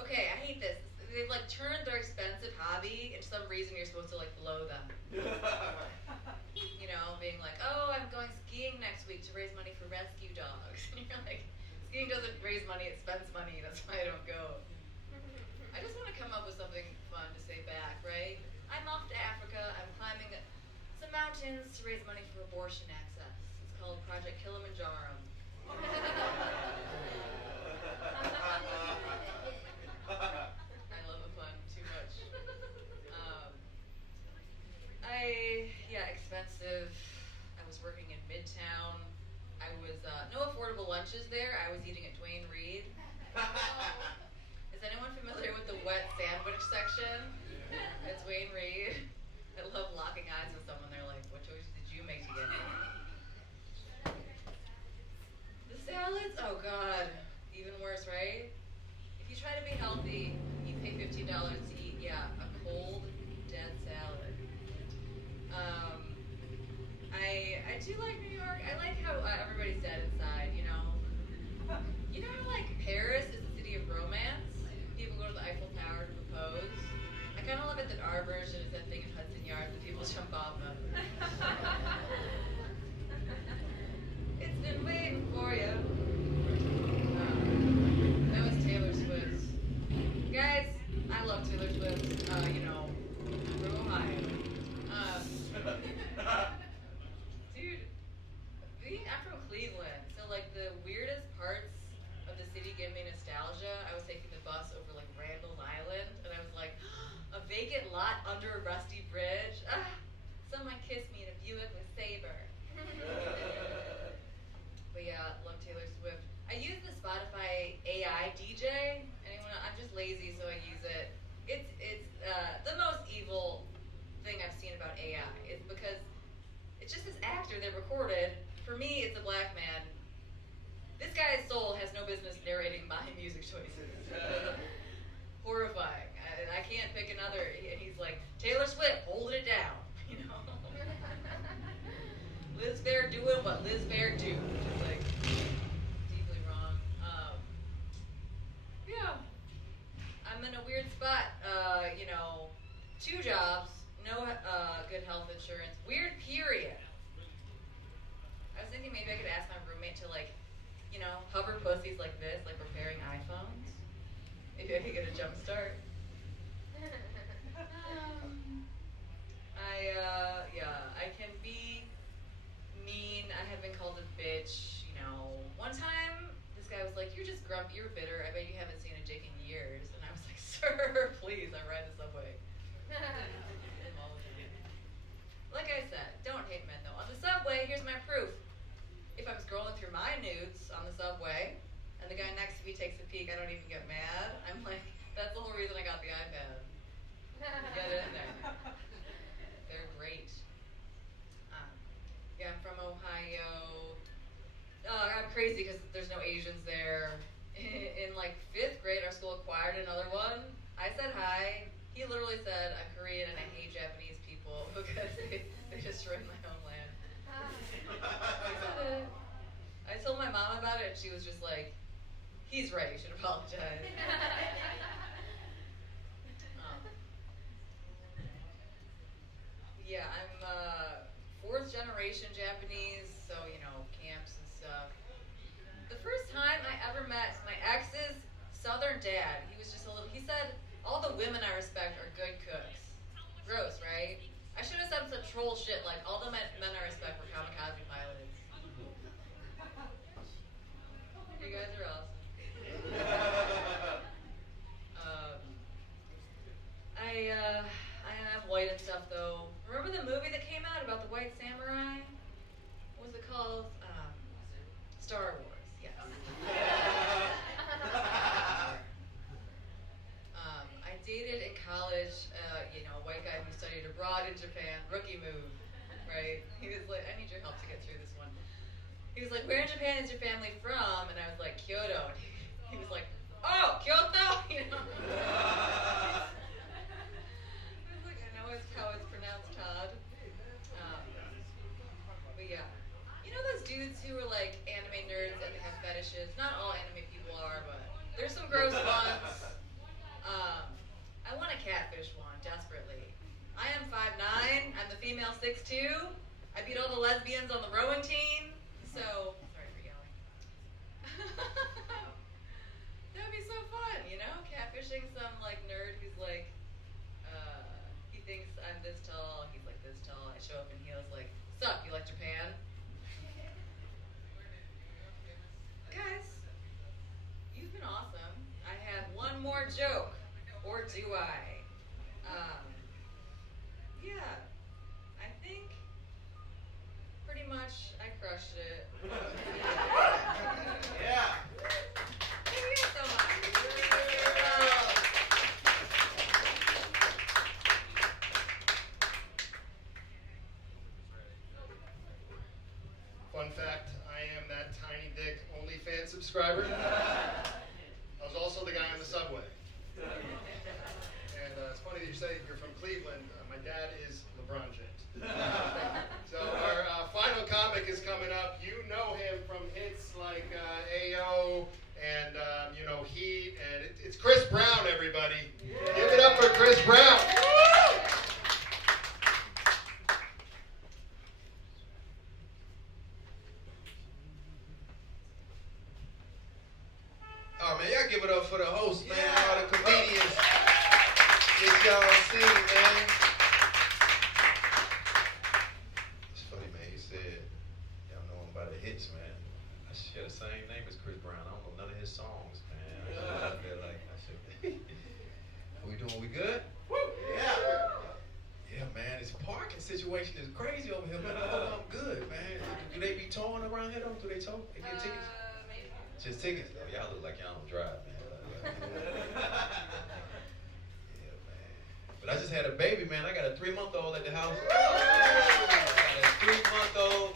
Okay, I hate this. They've like turned their expensive hobby into some reason you're supposed to like blow them. You know, being like, oh, I'm going skiing next week to raise money for rescue dogs. And you're like, skiing doesn't raise money, it spends money, that's why I don't go. I just want to come up with something fun to say back, right? I'm off to Africa, I'm climbing some mountains to raise money for abortion access. It's called Project Kilimanjaro. I love the fun too much. Expensive. I was working in Midtown. I was, no affordable lunches there. I was eating at Duane Reade. Is anyone familiar with the wet sandwich section? It's Duane Reade. I love locking eyes with someone. They're like, what choices did you make to get in? The salads? Oh God. Even worse, right? If you try to be healthy, you pay $15 to eat, a cold, dead salad. I do like New York. I like how everybody's dead inside, you know? You know how, like, Paris is the city of romance? People go to the Eiffel Tower to propose. I kind of love it that our version is that thing in Hudson Yards that people jump off of. It's been waiting for you. That was Taylor Swift. Guys, I love Taylor Swift. You know, from Ohio. Dude, I'm from Cleveland, so like the weirdest parts of the city give me nostalgia. I was taking the bus over like Randall Island, and I was like, a vacant lot under a rusty bridge. Someone kissed me in a Buick with Sabre. But yeah, love Taylor Swift. I use the Spotify AI DJ. Anyone? I'm just lazy, so I use it. It's the most evil thing I've seen about AI. It's because it's just this actor that recorded. For me, it's a black man. This guy's soul has no business narrating my music choices. Horrifying. I can't pick another. And he's like, Taylor Swift, hold it down. You know? Liz Fair doing what Liz Fair do. Just like, deeply wrong. Yeah. I'm in a weird spot. 2 jobs, no good health insurance. Weird period. I was thinking maybe I could ask my roommate to hover pussies like this, like repairing iPhones. Maybe I could get a jump start. I can be mean. I have been called a bitch, One time, this guy was like, you're just grumpy, you're bitter. I bet you haven't seen a dick in years. And I was like, sir, please, I ride the subway. Like I said, don't hate men though. On the subway, here's my proof. If I'm scrolling through my nudes on the subway, and the guy next to me takes a peek, I don't even get mad. I'm like, that's the whole reason I got the iPad. Get in there. They're great. I'm from Ohio. I'm crazy because there's no Asians there. In like 5th grade, our school acquired another one. I said hi. He literally said, I'm Korean and I hate Japanese people because they destroyed my homeland. I told my mom about it and she was just like, he's right, you should apologize. I'm 4th generation Japanese, so, camps and stuff. The first time I ever met my ex's southern dad, he said, all the women I respect are good cooks. Gross, right? I should have said some troll shit like, all the men I respect were kamikaze pilots. You guys are awesome. I am white and stuff though. Remember the movie that came out about the white samurai? What was it called? Star Wars, yes. I dated in college, a white guy who studied abroad in Japan. Rookie move, right? He was like, I need your help to get through this one. He was like, where in Japan is your family from? And I was like, Kyoto. And he was like, oh, Kyoto? I was like, I know it's how it's pronounced, Todd. But yeah. You know those dudes who are like anime nerds and they have fetishes? Not all anime people are, but there's some gross ones. I want a catfish one, desperately. I am 5'9", I'm the female 6'2". I beat all the lesbians on the rowing team, so, sorry for yelling. That would be so fun, catfishing some like nerd who's like, he thinks I'm this tall, he's like this tall, I show up in heels like, sup, you like Japan? Guys, you've been awesome. I have one more joke, or do I? Yeah, I think pretty much I crushed it. Yeah. Thank you so much. Fun fact, I am that tiny dick OnlyFans subscriber. I was also the guy on the subway. And it's funny that you say you're from Cleveland. My dad is LeBron James. So our final comic is coming up. You know him from hits like AO and Heat, and it's Chris Brown, everybody. Give it up for Chris Brown. Oh man, y'all give it up for the host, man. All the comedians. Get y'all sing, man. It's funny, man. He said, y'all know him by the hits, man. I share the same name as Chris Brown. I don't know none of his songs, man. I feel like I should. We doing? We good? Woo! Yeah. Yeah, man. This parking situation is crazy over here, man. I'm good, man. Do they be towing around here though? Do they tow? They get tickets? Maybe. Just tickets though. Y'all look like y'all don't drive, man. Yeah, man. But I just had a baby, man. I got a 3-month-old at the house. I got a 3-month-old.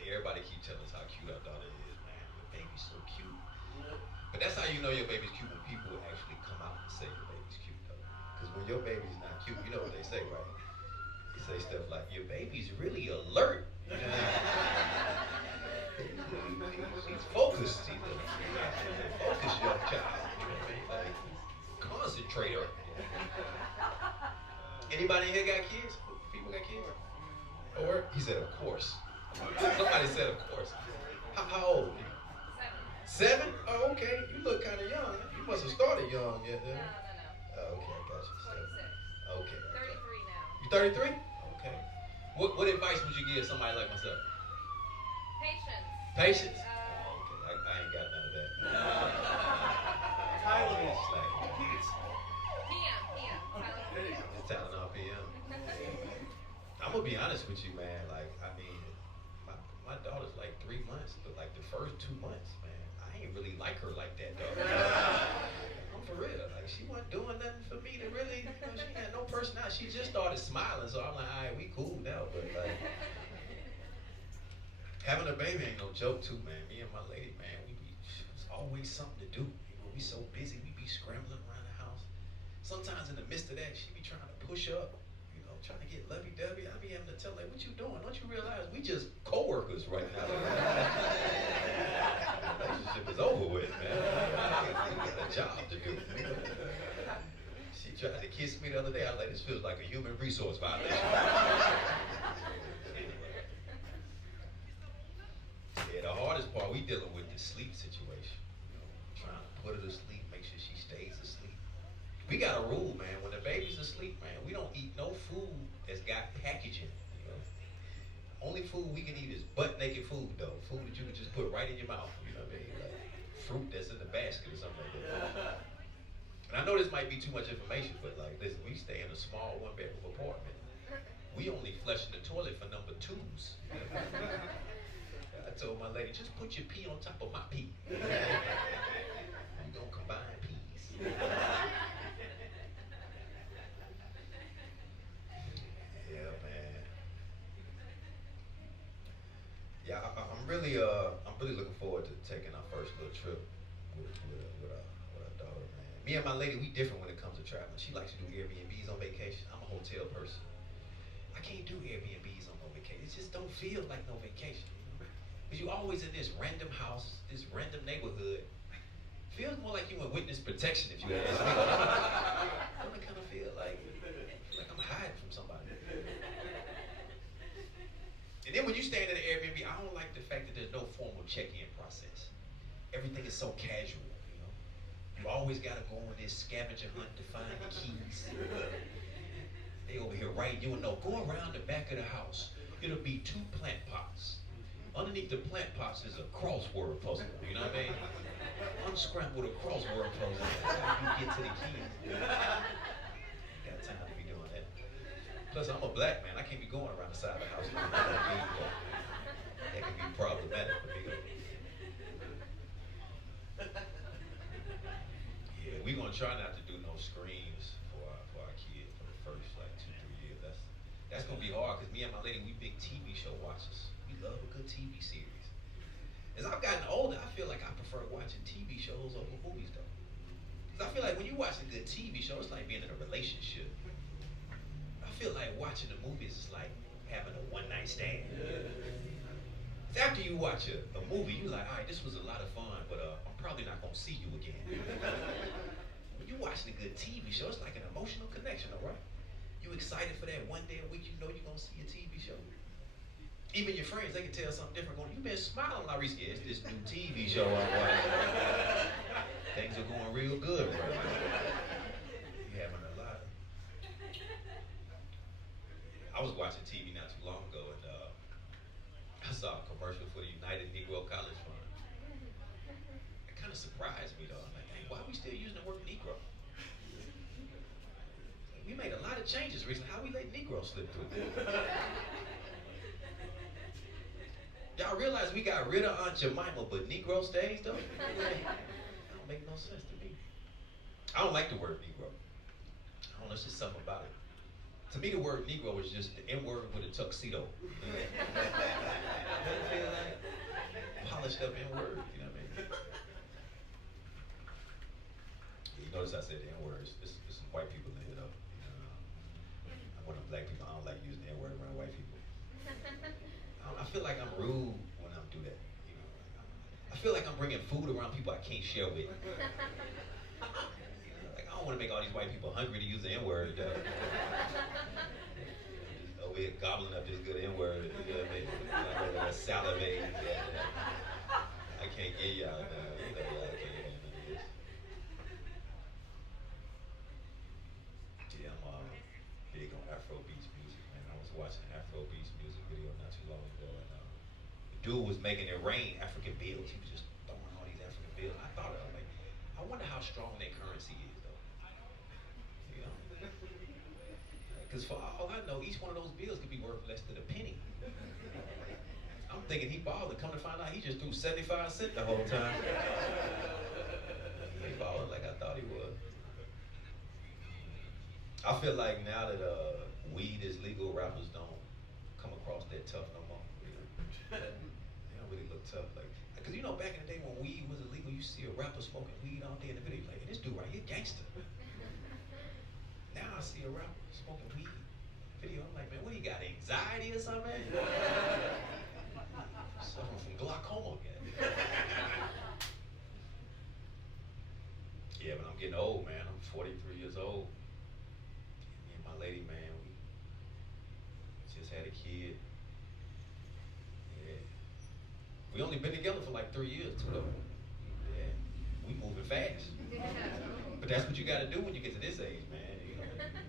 Yeah, everybody keep telling us how cute our daughter is, man. The baby's so cute. But that's how you know your baby's cute, when people actually come out and say your baby's cute, though. Because when your baby's not cute, you know what they say, right? They say stuff like, your baby's really alert. You know? He's focused. He's a focused young child. You know what I mean? Like, concentrator. Anybody in here got kids? People got kids? Or he said, of course. Somebody said, of course. How old? 7? Oh, okay. You look kind of young. You must have started young. Yeah. No. Oh, okay, I got you. 26. Okay. 33 now. You 33? Okay. What advice would you give somebody like myself? Patience. Patience? Okay, I ain't got none of that. PM. It's Tylenol PM. I'm gonna be honest with you, man. Like, I mean, my daughter's like 3 months, but like the first 2 months, man, I ain't really like her like that, dog. I'm for real. Like, she wasn't doing nothing for me to really, she had no personality. She just started smiling, so I'm like, all right, we cool now, but like, having a baby ain't no joke too, man. Me and my lady, man, it's always something to do. We so busy, we be scrambling around the house. Sometimes in the midst of that, she be trying to push up, trying to get lovey-dovey. I be having to tell her, what you doing? Don't you realize we just co-workers right now? The relationship is over with, man. We got a job to do. She tried to kiss me the other day. I was like, this feels like a human resource violation. Yeah, the hardest part, we dealing with the sleep situation. Trying to put her to sleep, make sure she stays asleep. We got a rule, man. When the baby's asleep, man, we don't eat no food that's got packaging. Only food we can eat is butt-naked food, though. Food that you can just put right in your mouth. You know what I mean? Like fruit that's in the basket or something like that. And I know this might be too much information, but like, listen, we stay in a small one-bedroom apartment. We only flushing the toilet for number 2s. I told my lady, just put your pee on top of my pee. We gonna combine peas. Yeah, man. Yeah, I'm really looking forward to taking our first little trip with our daughter, man. Me and my lady, we different when it comes to traveling. She likes to do Airbnbs on vacation. I'm a hotel person. I can't do Airbnbs on no vacation. It just don't feel like no vacation. Because you're always in this random house, this random neighborhood. Feels more like you in witness protection if you ask me. Don't it kind of feel like I'm hiding from somebody? And then when you stand at an Airbnb, I don't like the fact that there's no formal check-in process. Everything is so casual, you know. You always got to go on this scavenger hunt to find the keys. They over here writing you a note. Go around the back of the house. It'll be 2 plant pots. Underneath the plant pots is a crossword puzzle. You know what I mean? Unscramble the crossword puzzle. That's how you get to the keys. Got time to be doing that. Plus, I'm a black man. I can't be going around the side of the house. That can be problematic for me. Yeah, we're gonna try not to do no screens for our kids for the first like 2-3 years. That's gonna be hard because me and my lady, we big TV show watchers. We love a good TV series. As I've gotten older, I feel like I prefer watching TV shows over movies though. Because I feel like when you watch a good TV show, it's like being in a relationship. I feel like watching the movies is like having a one-night stand. It's after you watch a movie, you're like, all right, this was a lot of fun, but I'm probably not gonna see you again. When you're watching a good TV show, it's like an emotional connection, all right? You excited for that one day a week, you know you're gonna see a TV show. Even your friends, they can tell something different. Going, you've been smiling like recently. It's this new TV show I'm watching. Things are going real good right now. You're having a lot. I was watching TV not too long ago, and I saw a commercial for the United Negro College Fund. It kind of surprised me, though. I'm like, hey, why are we still using the word Negro? We made a lot of changes recently. How we let Negroes slip through? Y'all realize we got rid of Aunt Jemima, but Negro stays, though? That don't make no sense to me. I don't like the word Negro. I don't know, it's just something about it. To me, the word Negro is just the N-word with a tuxedo. Doesn't it feel like polished up N-word, you know what I mean? You notice I said the N-words. There's some white people in here, though. I'm one of them black people. I don't like using the N-word around white people. I feel like I'm rude when I do that. You know, I feel like I'm bringing food around people I can't share with. You know, like I don't want to make all these white people hungry to use the N-word. Over here gobbling up this good N-word. You know what I mean? Salivating. I can't get y'all now. You know, y'all can't get none of this. Yeah, I'm big on Afrobeats music, man. I was watching an Afrobeats music video not too long ago, and the dude was making it rain African bills. He was just throwing all these African bills. I thought, I was like, I wonder how strong their currency is, though. You know? Because for all I know, each one of those bills could be worth less than a penny. I'm thinking he balled, and come to find out he just threw 75 cents the whole time. He balling like I thought he was. I feel like now that weed is legal, rappers don't come across that tough no more. You know? They don't really look tough. Like, because you know, back in the day when weed was illegal, you see a rapper smoking weed all day in the video. Like, hey, this dude right here, gangster. Now I see a rapper smoking weed video. I'm like, man, what he got, anxiety or something? Suffering from glaucoma again. Yeah, but I'm getting old, man. I'm 43 years old. Me and my lady, man, we just had a kid. Yeah. We only been together for like 3 years, too, though. Yeah. We moving fast. But that's what you gotta do when you get to this age, man. You know,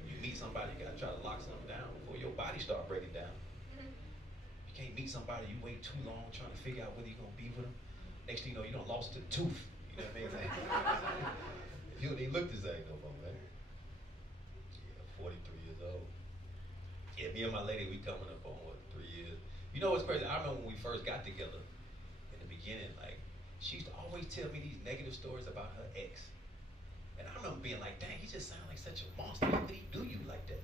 you meet somebody, you gotta try to lock something down before your body start breaking down. You can't meet somebody, you wait too long trying to figure out whether you're gonna be with them. Next thing you know, you done lost a tooth. You know what I mean? You don't even look the same no more, man. Yeah, 43 years old. Yeah, me and my lady, we coming up on, what, 3 years. You know what's crazy? I remember when we first got together, in the beginning, beginning, like, she used to always tell me these negative stories about her ex. And I remember being like, dang, he just sounded like such a monster. How could he do you like that?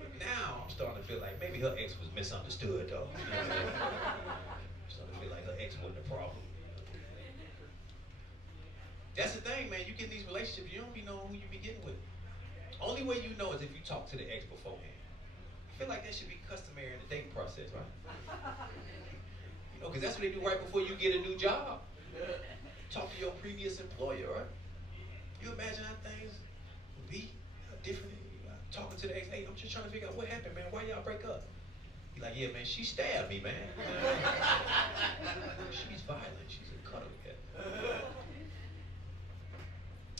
But now I'm starting to feel like maybe her ex was misunderstood, though. You know what I mean? I'm starting to feel like her ex wasn't the problem. That's the thing, man. You get in these relationships, you don't be knowing who you be getting with. Only way you know is if you talk to the ex beforehand. I feel like that should be customary in the dating process, right? You know, because that's what they do right before you get a new job. Talk to your previous employer, right? You imagine how things would be different. Talking to the ex, hey, I'm just trying to figure out what happened, man. Why y'all break up? Be like, yeah, man, she stabbed me, man. She's violent. She's a cuddle cat.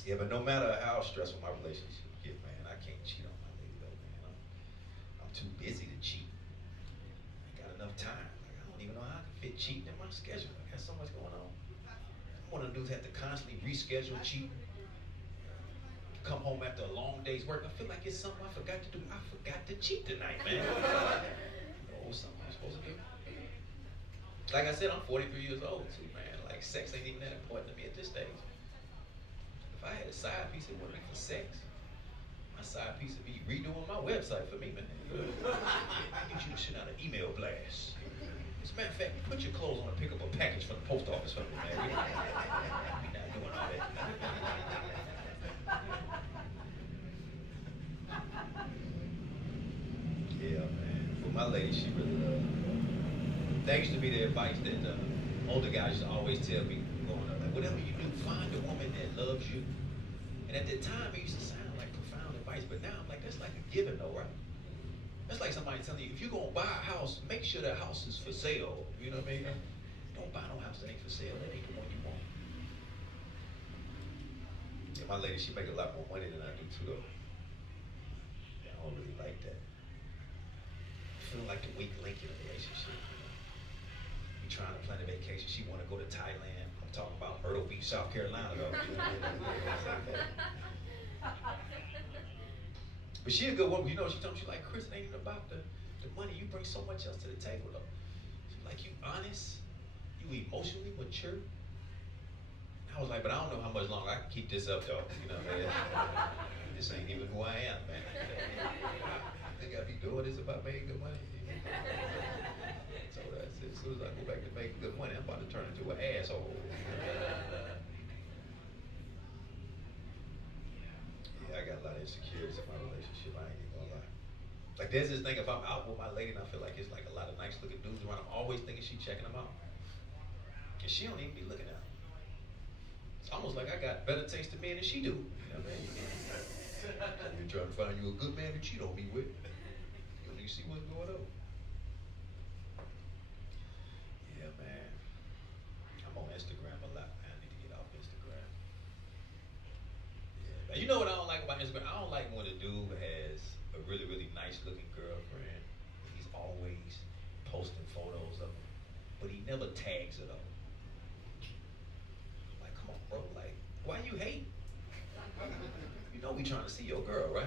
Yeah, but no matter how stressful my relationship get, man, I can't cheat on my lady, though, man. I'm too busy to cheat. I got enough time. Like, I don't even know how I can fit cheating in my schedule. I got so much going on. One of the dudes have to constantly reschedule cheating. Come home after a long day's work. I feel like it's something I forgot to do. I forgot to cheat tonight, man. Oh, something I'm supposed to do. Like I said, I'm 43 years old, too, man. Like, sex ain't even that important to me at this stage. If I had a side piece, it wouldn't be for sex. My side piece would be redoing my website for me, man. I need you to send out an email blast. As a matter of fact, put your clothes on and pick up a package from the post office for me, man. We're not doing all that. Yeah, man. For my lady, she really thanks to be the advice that older guys used to always tell me growing up. Like, whatever you do, find a woman that loves you. And at the time, it used to sound like profound advice, but now I'm like, that's like a given, though, right? That's like somebody telling you, if you're going to buy a house, make sure that house is for sale. You know what I mean? Don't buy no house that ain't for sale. That ain't the one you want. Yeah, my lady, she make a lot more money than I do, too, though. Yeah, I don't really like that. I feel like the weak link in a relationship, you know? You trying to plan a vacation, she want to go to Thailand. I'm talking about Myrtle Beach, South Carolina, though. You know what I mean? But she a good woman. You know, she told me, she's like, Chris, it ain't even about the money. You bring so much else to the table, though. She's like, you honest, you emotionally mature. I was like, but I don't know how much longer I can keep this up, though. You know what I mean? This ain't even who I am, man. I think I be doing this about making good money. So that's it. As soon as I go back to making good money, I'm about to turn into an asshole. Yeah, I got a lot of insecurities in my relationship. I ain't even gonna lie. Like, there's this thing, if I'm out with my lady and I feel like it's like a lot of nice looking dudes around, I'm always thinking she checking them out. And she don't even be looking at them. It's almost like I got better taste in men than she do. You know what I mean? You're trying to find you a good man to cheat on me with. You don't even see what's going on. Yeah, man. I'm on Instagram a lot, man. I need to get off Instagram. Yeah, man. You know what I don't like about Instagram? I don't like when a dude has a really, really nice looking girlfriend. He's always posting photos of her, but he never tags her though. Like, come on, bro. Like, why you hate? You know we trying to see your girl, right?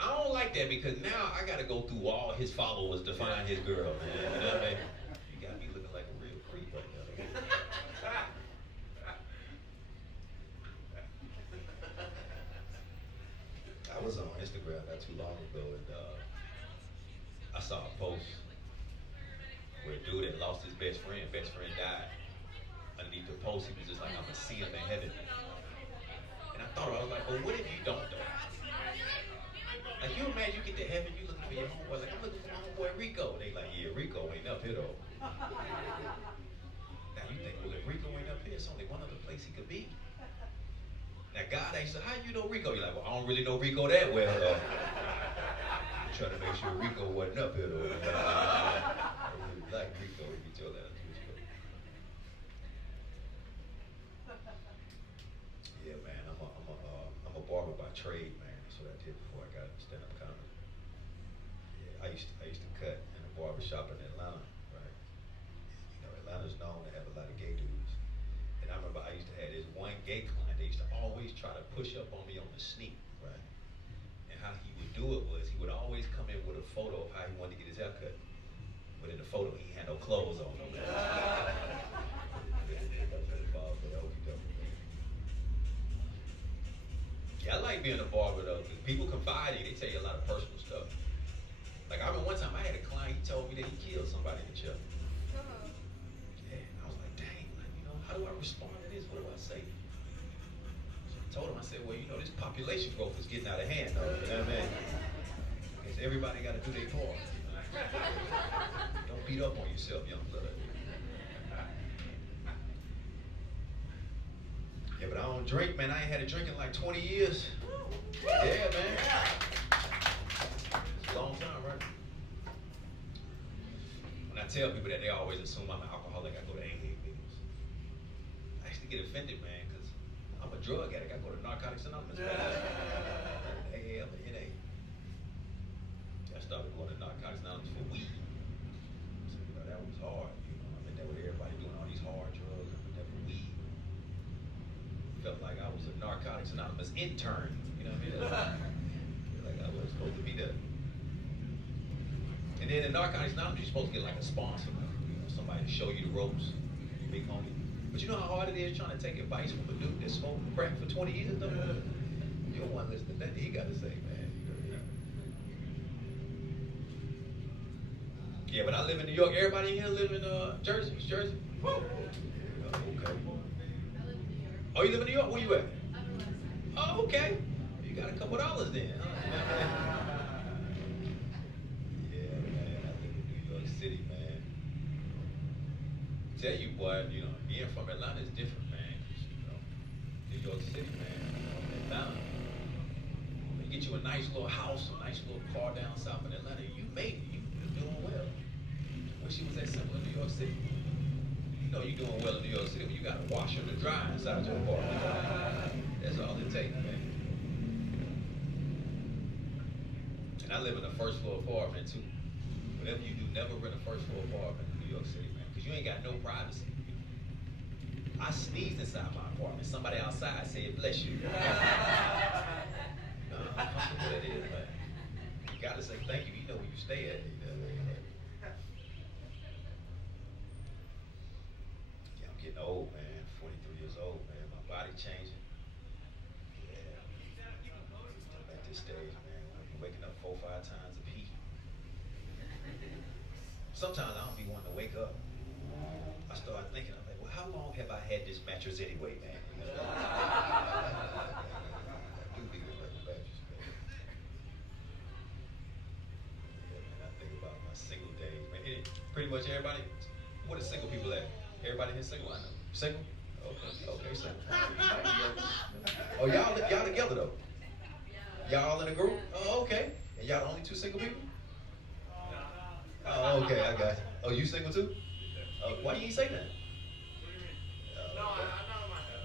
I don't like that because now I gotta go through all his followers to find his girl, man. You know what I mean? You got me looking like a real creep right now. I was on Instagram not too long ago and I saw a post where a dude had lost his best friend died. Underneath the post, he was just like, I'm gonna see him in heaven. And I thought, I was like, well, what if you don't though? Like, you imagine you get to heaven, you looking for your homeboy, like, I'm looking for my homeboy Rico. They like, yeah, Rico ain't up here though. Now you think, well, if Rico ain't up here, it's only one other place he could be. Now God asks you, how you know Rico? You're like, well, I don't really know Rico that well though. I'm trying to make sure Rico wasn't up here though. I really like Rico, if you tell that. Yeah, man, I'm a barber by trade, man. That's what I did before I got into stand-up comedy. Yeah, I used to cut in a barber shop in Atlanta, right? You know, Atlanta's known to have a lot of gay dudes. And I remember I used to have this one gay client. They used to always try to push up on me on the sneak, right? And how he would do it was he would always come in with a photo of how photo, he had no clothes on. No, man. Yeah, I like being a barber though, because people confide in you, they tell you a lot of personal stuff. Like I remember one time I had a client, he told me that he killed somebody in the chair. Yeah, and I was like, dang, like, you know, how do I respond to this? What do I say? So I told him, I said, well, you know, this population growth is getting out of hand though, you know what I mean? Because everybody got to do their part. Don't beat up on yourself, young blood. Yeah, but I don't drink, man. I ain't had a drink in like 20 years. Yeah, man. It's a long time, right? When I tell people that, they always assume I'm an alcoholic. I go to AA meetings. I actually get offended, man, because I'm a drug addict. I go to Narcotics Anonymous. AA, I'm an NA. I started going to Narcotics Anonymous for weed. So, you know, that was hard. You know, I'm in there with everybody doing all these hard drugs. I'm in there for weed. Felt like I was a Narcotics Anonymous intern, you know what I mean? Like I was supposed to be there. And then in Narcotics Anonymous, you're supposed to get like a sponsor, you know, somebody to show you the ropes, big homie. But you know how hard it is trying to take advice from a dude that smoked crack for 20 years, though? You don't want to listen to nothing he got to say, man. Yeah, but I live in New York. Everybody in here live in Jersey? East Jersey? Oh, okay. Oh, you live in New York? Where you at? Oh, okay. You got a couple dollars then, huh? Yeah, man. I live in New York City, man. Tell you, boy, you know, being from Atlanta is different, man. You know, New York City, man. Atlanta. You get you a nice little house, a nice little car down south in Atlanta, you made it. You're doing well. Wish it was that simple in New York City. You know you're doing well in New York City, but you got a washer and a dryer inside your apartment. That's all it takes, man. And I live in a first floor apartment too. Whatever you do, never rent a first floor apartment in New York City, man, because you ain't got no privacy. I sneezed inside my apartment. Somebody outside said, "Bless you." How comfortable that is, man. You gotta say thank you. You know where you stay at. You know? Getting old, man. 43 years old, man. My body changing. Yeah. I'm at this stage, man. I'm waking up 4 or 5 times a peak. Sometimes I don't be wanting to wake up. I start thinking, I'm like, well, how long have I had this mattress anyway, man? You know? I do be with like a mattress, man. Yeah, man. I think about my single days, man. Pretty much everybody. What are single people at? Everybody here single? I know. Single? Okay, single. Oh, y'all together though? Y'all in a group? Oh, okay. And y'all the only 2 single people? Oh, okay, I got you. Oh, you single too? Why you ain't say that? No, I'm not on my head.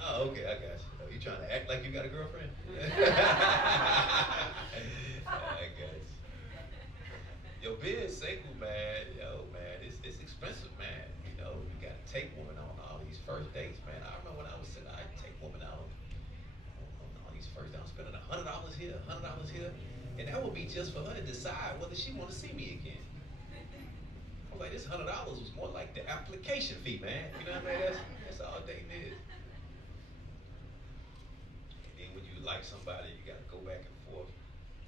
Oh, okay, I got you. Oh, you trying to act like you got a girlfriend? I got you. Yo, being single, man, it's expensive, man. You know, you gotta take women on all these first dates, man. I remember when I was sitting, I'd take women out on all these first dates. I'm spending $100 here, $100 here, and that would be just for her to decide whether she want to see me again. I was like, this $100 was more like the application fee, man. You know what I mean? That's all dating is. And then when you like somebody, you gotta go back and forth,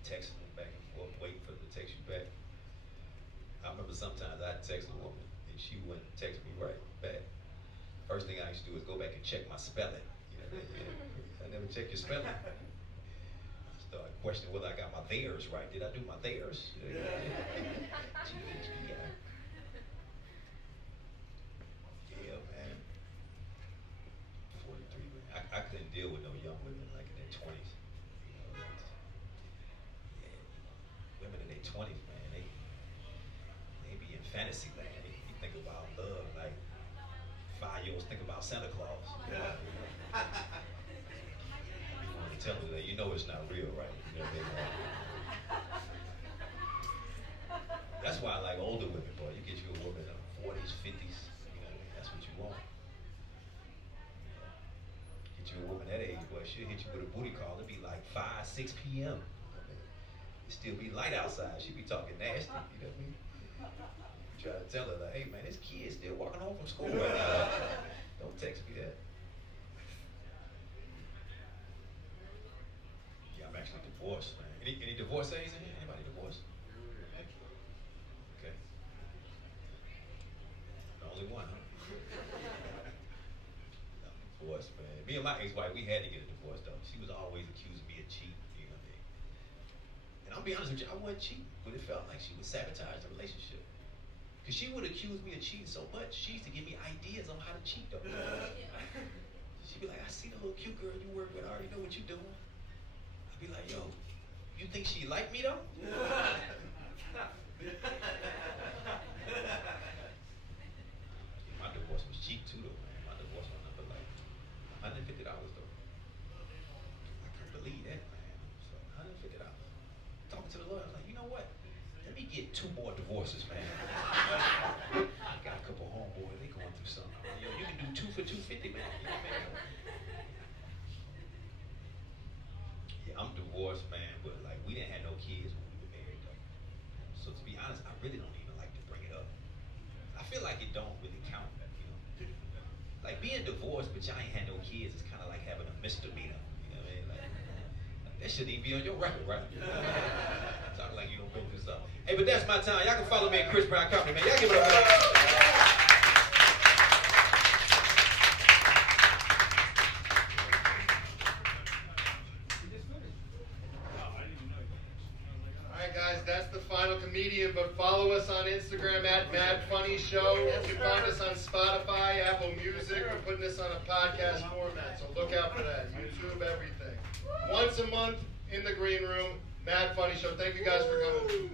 texting them back and forth, waiting for them to text you back. I remember sometimes I'd text a woman and she wouldn't text me right back. First thing I used to do is go back and check my spelling. You know, I never check your spelling. I started questioning whether I got my theirs right. Did I do my theirs? Yeah, man. 43, man. I couldn't deal with no young women like in their 20s. You know, women in their 20s, man. They be in fantasy land. You think about love like 5-year-olds think about Santa Claus. Yeah. You want to tell me that you know it's not real, right? You know what I mean? That's why I like older women, boy. You get you a woman in her 40s, 50s. You know what I mean? That's what you want. Get you a woman that age, boy. She'll hit you with a booty call. It'll be like 5, 6 p.m. It still be light outside. She'll be talking nasty. You know what I mean? Try to tell her, like, hey, man, this kid's still walking home from school right now. Don't text me that. Yeah, I'm actually divorced, man. Any divorcees in here? Anybody divorced? Okay. The only one, huh? I'm divorced, man. Me and my ex-wife, we had to get a divorce, though. She was always accusing me of cheating, you know what I mean? And I'll be honest with you, I wasn't cheating, but it felt like she would sabotage the relationship. Because she would accuse me of cheating so much, she used to give me ideas on how to cheat, though. She'd be like, I see the little cute girl you work with, I already know what you're doing. I'd be like, yo, you think she like me, though? My divorce was cheap, too, though, man. My divorce went up for like $150, though. I couldn't believe that, man. So $150. Talking to the lawyer, I was like, you know what? Let me get 2 more divorces, man. I got a couple homeboys, they going through something. You know, you can do 2 for $250, man. You know what I mean? Yeah, I'm divorced, man, but like we didn't have no kids when we were married, though. So to be honest, I really don't even like to bring it up. I feel like it don't really count, you know. Like being divorced, but y'all ain't had no kids is kind of like having a misdemeanor. You know what I mean? Like that shouldn't even be on your record, right? Talking like you don't been through something. Hey, but that's my time. Y'all can follow me at Chris Brown Company, man. Y'all give it up. Alright guys, that's the final comedian, but follow us on Instagram at Mad Funny Show. You can find us on Spotify, Apple Music. We're putting this on a podcast format, so look out for that. YouTube, everything. Once a month in the green room, Mad Funny Show. Thank you guys for coming.